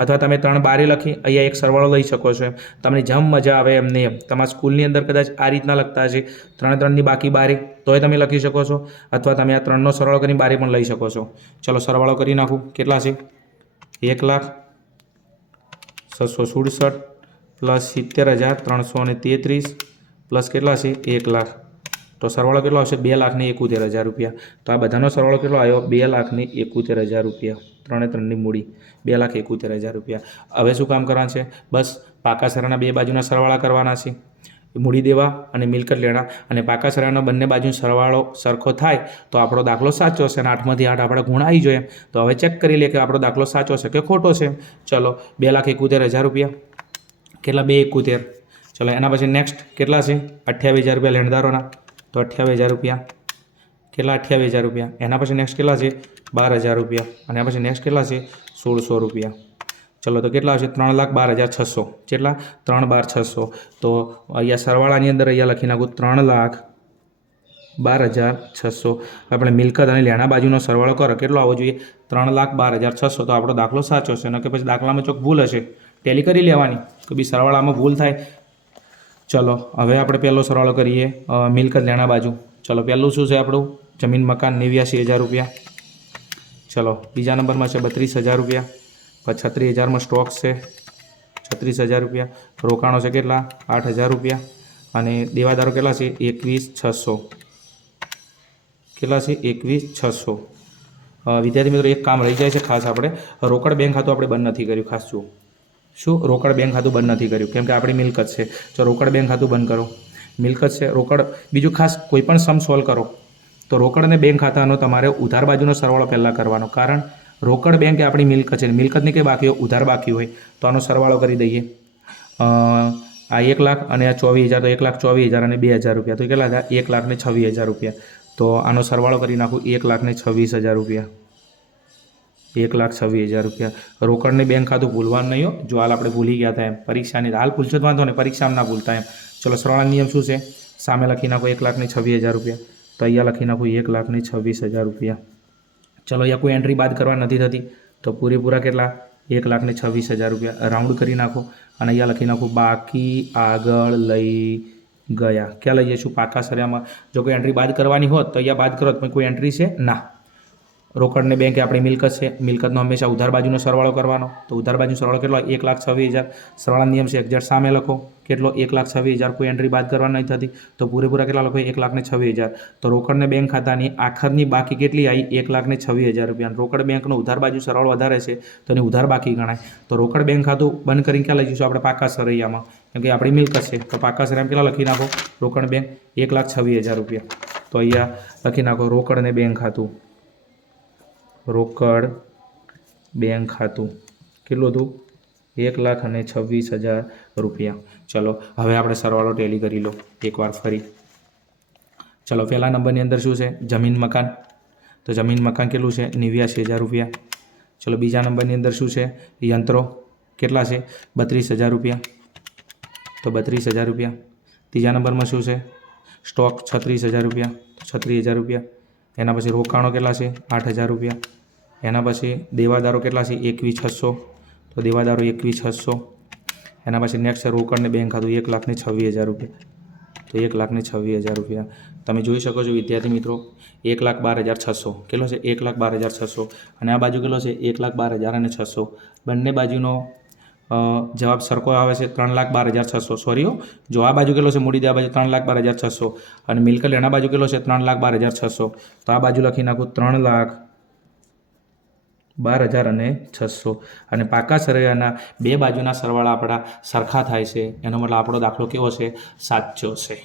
અથવા તમે 3 બારે લખી અહીંયા એક સરવાળો લઈ શકો છો. એમ તમને જેમ મજા આવે એમને એમ. તમારા સ્કૂલની અંદર કદાચ આ રીતના લખતા હશે, 3 બાકી બારે, તોય તમે લખી શકો છો, અથવા તમે આ 3નો સરવાળો કરીને બારે પણ લઈ શકો છો. ચલો, સરવાળો કરી નાખું. કેટલા છે? 1,667 પ્લસ 70,333 પ્લસ કેટલા છે? 1 લાખ. તો સરવાળો કેટલો આવશે? 2,71,000 રૂપિયા. તો આ બધાનો સરવાળો કેટલો આવ્યો? 2,71,000 રૂપિયા. ત્રણે ત્રણની મૂડી 2,71,000 રૂપિયા. હવે શું કામ કરવાનું છે? બસ પાકા સરાના બે બાજુના સરવાળા કરવાના છે. મૂડી દેવા અને મિલકત લેણા, અને પાકા સરાના બંને બાજુનો સરવાળો સરખો થાય તો આપણો દાખલો સાચો છે, અને 8માંથી 8 આપણે ગુણ આવી જોઈએ. તો હવે ચેક કરી લે કે આપણો દાખલો સાચો છે કે ખોટો છે. ચલો, 2,71,000 રૂપિયા. કેટલા? 2,71,000. ચલો, એના પછી નેક્સ્ટ કેટલા છે? 28,000 રૂપિયા લેણદારોના. તો 28,000 રૂપિયા. કેટલા? 28,000 રૂપિયા. એના પછી નેક્સ્ટ કેટલા છે? 12,000 રૂપિયા. અને આ પછી નેક્સ્ટ કેટલા છે? 1,600 રૂપિયા. ચલો, તો કેટલા આવશે? 3,12,600. કેટલા? 3,12,600. તો અહીંયા સરવાળાની અંદર અહીંયા લખી નાખું 3,12,600. આપણે મિલકત અને લેણા બાજુનો સરવાળો કરો, કેટલો આવવો જોઈએ? 3,12,600. તો આપણો દાખલો સાચો છે. ન કે પછી દાખલામાં ચોક ભૂલ હશે, ટેલી કરી લેવાની કે બી સરવાળામાં ભૂલ થાય. ચલો, હવે આપણે પહેલો સરવાળો કરીએ મિલકત લેણા બાજુ. ચલો, પહેલું શું છે આપણું? જમીન મકાન 89,000 રૂપિયા. ચલો, બીજા નંબરમાં છે 32,000 રૂપિયા. પછી 36,000માં સ્ટોક છે 36,000 રૂપિયા. રોકાણો છે કેટલા? 8,000 રૂપિયા. અને દેવાદારો કેટલા છે? 21,600. કેટલા છે? 21,600. વિદ્યાર્થી મિત્રો, એક કામ રહી જાય છે ખાસ. આપણે રોકડ બેંક ખાતું આપણે બંધ નથી કર્યું. ખાસ જુઓ, શું? રોકડ બેંક ખાતું બંધ નથી કર્યું, કેમ કે આપણી મિલકત છે. જો રોકડ બેંક ખાતું બંધ કરો, મિલકત છે, રોકડ. બીજું ખાસ, કોઈ પણ સમ સોલ્વ કરો તો રોકડ અને બેંક ખાતાનો તમારે ઉધાર બાજુનો સરવાળો પહેલાં કરવાનો. કારણ રોકડ બેંક એ આપણી મિલકત છે. મિલકતની કંઈ બાકી હોય, ઉધાર બાકી હોય, તો આનો સરવાળો કરી દઈએ. આ 1 લાખ અને આ 24,000. તો 1,24,000 અને 2,000 રૂપિયા. તો કેટલા હતા? 1,26,000 રૂપિયા. તો આનો સરવાળો કરી નાખું 1,26,000 રૂપિયા. 1,26,000 રૂપિયા. રોકડને બેંક ખાતું ભૂલવાનું નહીં હો. જો હાલ આપણે ભૂલી ગયા હતા એમ, પરીક્ષાની હાલ ભૂલશો જ વાંધો ને, પરીક્ષામાં ના ભૂલતા એમ. ચલો, સરવાળાનો નિયમ શું છે? સામે લખી નાખો 1,26,000 રૂપિયા. તો અહીંયા લખી નાખું 1,26,000 રૂપિયા. ચલો, અહીંયા કોઈ એન્ટ્રી બાદ કરવા નથી થતી, તો પૂરેપૂરા કેટલા? 1,26,000 રૂપિયા. રાઉન્ડ કરી નાખો અને અહીંયા લખી નાખું બાકી આગળ લઈ ગયા. ક્યાં લઈ જઈશું? પાકા સરિયામાં. જો કોઈ એન્ટ્રી બાદ કરવાની હોત તો અહીંયા બાદ કરો, પણ કોઈ એન્ટ્રી છે ના. રોકડને બેંક એ આપણી મિલકત છે. મિલકતનો હંમેશા ઉધાર બાજુનો સરવાળો કરવાનો. તો ઉધાર બાજુનો સરવાળો કેટલો? 1,26,000. સરવાળાનો નિયમ છે એક્ઝેક્ટ સામે લખો. કેટલો? 1,26,000. કોઈ એન્ટ્રી બાદ કરવા નહીં થતી, તો પૂરેપૂરા કેટલા લખો? 1,26,000. તો રોકડને બેંક ખાતાની આખરની બાકી કેટલી આવી? 1,26,000 રૂપિયા. રોકડ બેંકનો ઉધાર બાજુ સરવાળો વધારે છે, તો એની ઉધાર બાકી ગણાય. તો રોકડ બેંક ખાતું બંધ કરીને ક્યાં લઈ જઈશું? આપણે પાકા સરવૈયામાં, કેમ કે આપણી મિલકત છે. તો પાકા સરવૈયામાં કેટલા લખી નાખો? રોકડ બેંક 1,26,000 રૂપિયા. તો અહીંયા લખી નાખો રોકડને બેંક ખાતું. રોકડ બેંક ખાતું કેટલું હતું? 1,26,000 રૂપિયા. ચલો હવે આપણે સરવાળો ટેલી કરી લો એકવાર ફરી. ચલો પહેલા નંબરની અંદર શું છે? જમીન મકાન. તો જમીન મકાન કેટલું છે? 89,000 રૂપિયા. ચલો બીજા નંબરની અંદર શું છે? યંત્રો કેટલા છે? 32,000 રૂપિયા. તો 32,000 રૂપિયા. ત્રીજા નંબરમાં શું છે? સ્ટોક 36,000 રૂપિયા. 36,000 રૂપિયા. એના પછી રોકાણો કેટલા છે? 8,000 રૂપિયા. એના પછી દેવાદારો કેટલા છે? 21,600. તો દેવાદારો 21,600. એના પછી નેક્સ્ટ છે રોકડ ને બેંક ખાતું 1,26,000 રૂપિયા. તો 1,26,000 રૂપિયા. તમે જોઈ શકો છો વિદ્યાર્થી મિત્રો 1,12,600 કેટલો છે? 1,12,600. અને આ બાજુ કેટલો છે? 1,12,000 અને 600. બંને બાજુનો જવાબ સરખો આવે છે 3,12,600. સોરી જો આ બાજુ કેટલો છે? મૂડી આ બાજુ 3,12,600 અને મિલકત એના બાજુ કેટલો છે? 3,12,600. તો આ બાજુ લખી નાખું 3,12,600. અને પાકા સરવૈયાના બે બાજુના સરવાળા આપણા સરખા થાય છે એનો મતલબ આપણો દાખલો કેવો છે? સાચો છે.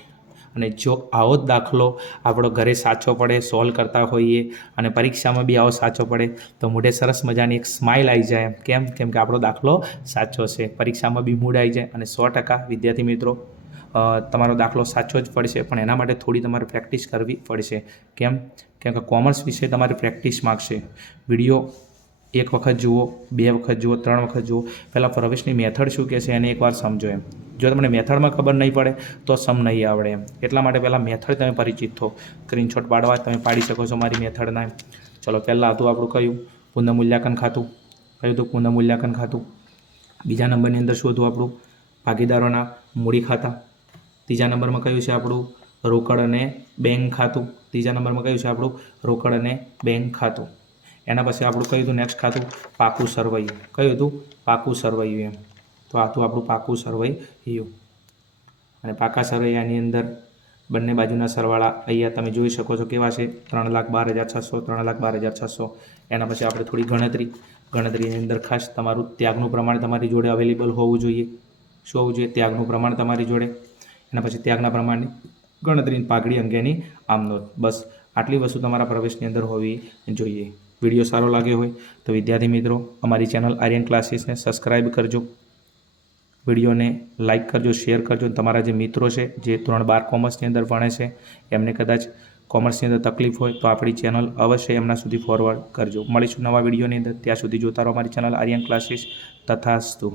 અને જો આવો જ દાખલો આપણો ઘરે સાચો પડે, સોલ્વ કરતા હોઈએ અને પરીક્ષામાં બી આવો સાચો પડે તો મોઢે સરસ મજાની એક સ્માઇલ આવી જાય. કેમ કે આપણો દાખલો સાચો છે. પરીક્ષામાં બી મૂડ આવી જાય અને 100% વિદ્યાર્થી મિત્રો તમારો દાખલો સાચો જ પડશે. પણ એના માટે થોડી તમારે પ્રેક્ટિસ કરવી પડશે. કેમ કે કોમર્સ વિશે તમારે પ્રેક્ટિસ માગશે. વિડીયો એક વખત જુઓ, 2 વખત જુઓ, 3 વખત જુઓ. પહેલાં પ્રવેશની મેથડ શું કહે છે એને એકવાર સમજો એમ. જો તમને મેથડમાં ખબર નહીં પડે તો સમ નહીં આવડે એમ. એટલા માટે પહેલાં મેથડ તમે પરિચિત થો. સ્ક્રીનશોટ પાડવા તમે પાડી શકો છો મારી મેથડના એમ. ચલો પહેલાં હતું આપણું કયું? પુનઃમૂલ્યાંકન ખાતું. કયું હતું? પુનઃમૂલ્યાંકન ખાતું. બીજા નંબરની અંદર શું હતું આપણું? ભાગીદારોના મૂડી ખાતા. ત્રીજા નંબરમાં કયું છે આપણું? રોકડ અને બેંક ખાતું. ત્રીજા નંબરમાં કયું છે આપણું? રોકડ અને બેંક ખાતું. એના પછી આપણું કયું હતું નેક્સ્ટ ખાતું? પાકું સરવૈયું. કયું હતું? પાકું સરવૈયું એમ. તો આ હતું આપણું પાકું સરવૈયું. અને પાકા સરવૈયાની અંદર બંને બાજુના સરવાળા અહીંયા તમે જોઈ શકો છો કેવા છે? 3,12,600, 3,12,600. એના પછી આપણે થોડી ગણતરીની અંદર ખાસ તમારું ત્યાગનું પ્રમાણ તમારી જોડે અવેલેબલ હોવું જોઈએ. શું હોવું જોઈએ? ત્યાગનું પ્રમાણ તમારી જોડે. એના પછી ત્યાગના પ્રમાણની ગણતરી પાઘડી અંગેની આમનોંધ. બસ આટલી વસ્તુ તમારા પ્રવેશની અંદર હોવી જોઈએ. વિડીયો સારો લાગ્યો હોય તો વિદ્યાર્થી મિત્રો અમારી ચેનલ આર્યન ક્લાસીસને સબસ્ક્રાઈબ કરજો. વિડીયોને લાઇક કરજો, શેર કરજો. તમારા જે મિત્રો છે જે ધોરણ 12 કોમર્સની અંદર ભણે છે એમને કદાચ કોમર્સની અંદર તકલીફ હોય તો આપણી ચેનલ અવશ્ય એમના સુધી ફોરવર્ડ કરજો. મળીશું નવા વિડીયોની અંદર. ત્યાં સુધી જોતા રહો અમારી ચેનલ આર્યન ક્લાસીસ. તથાસ્તુ.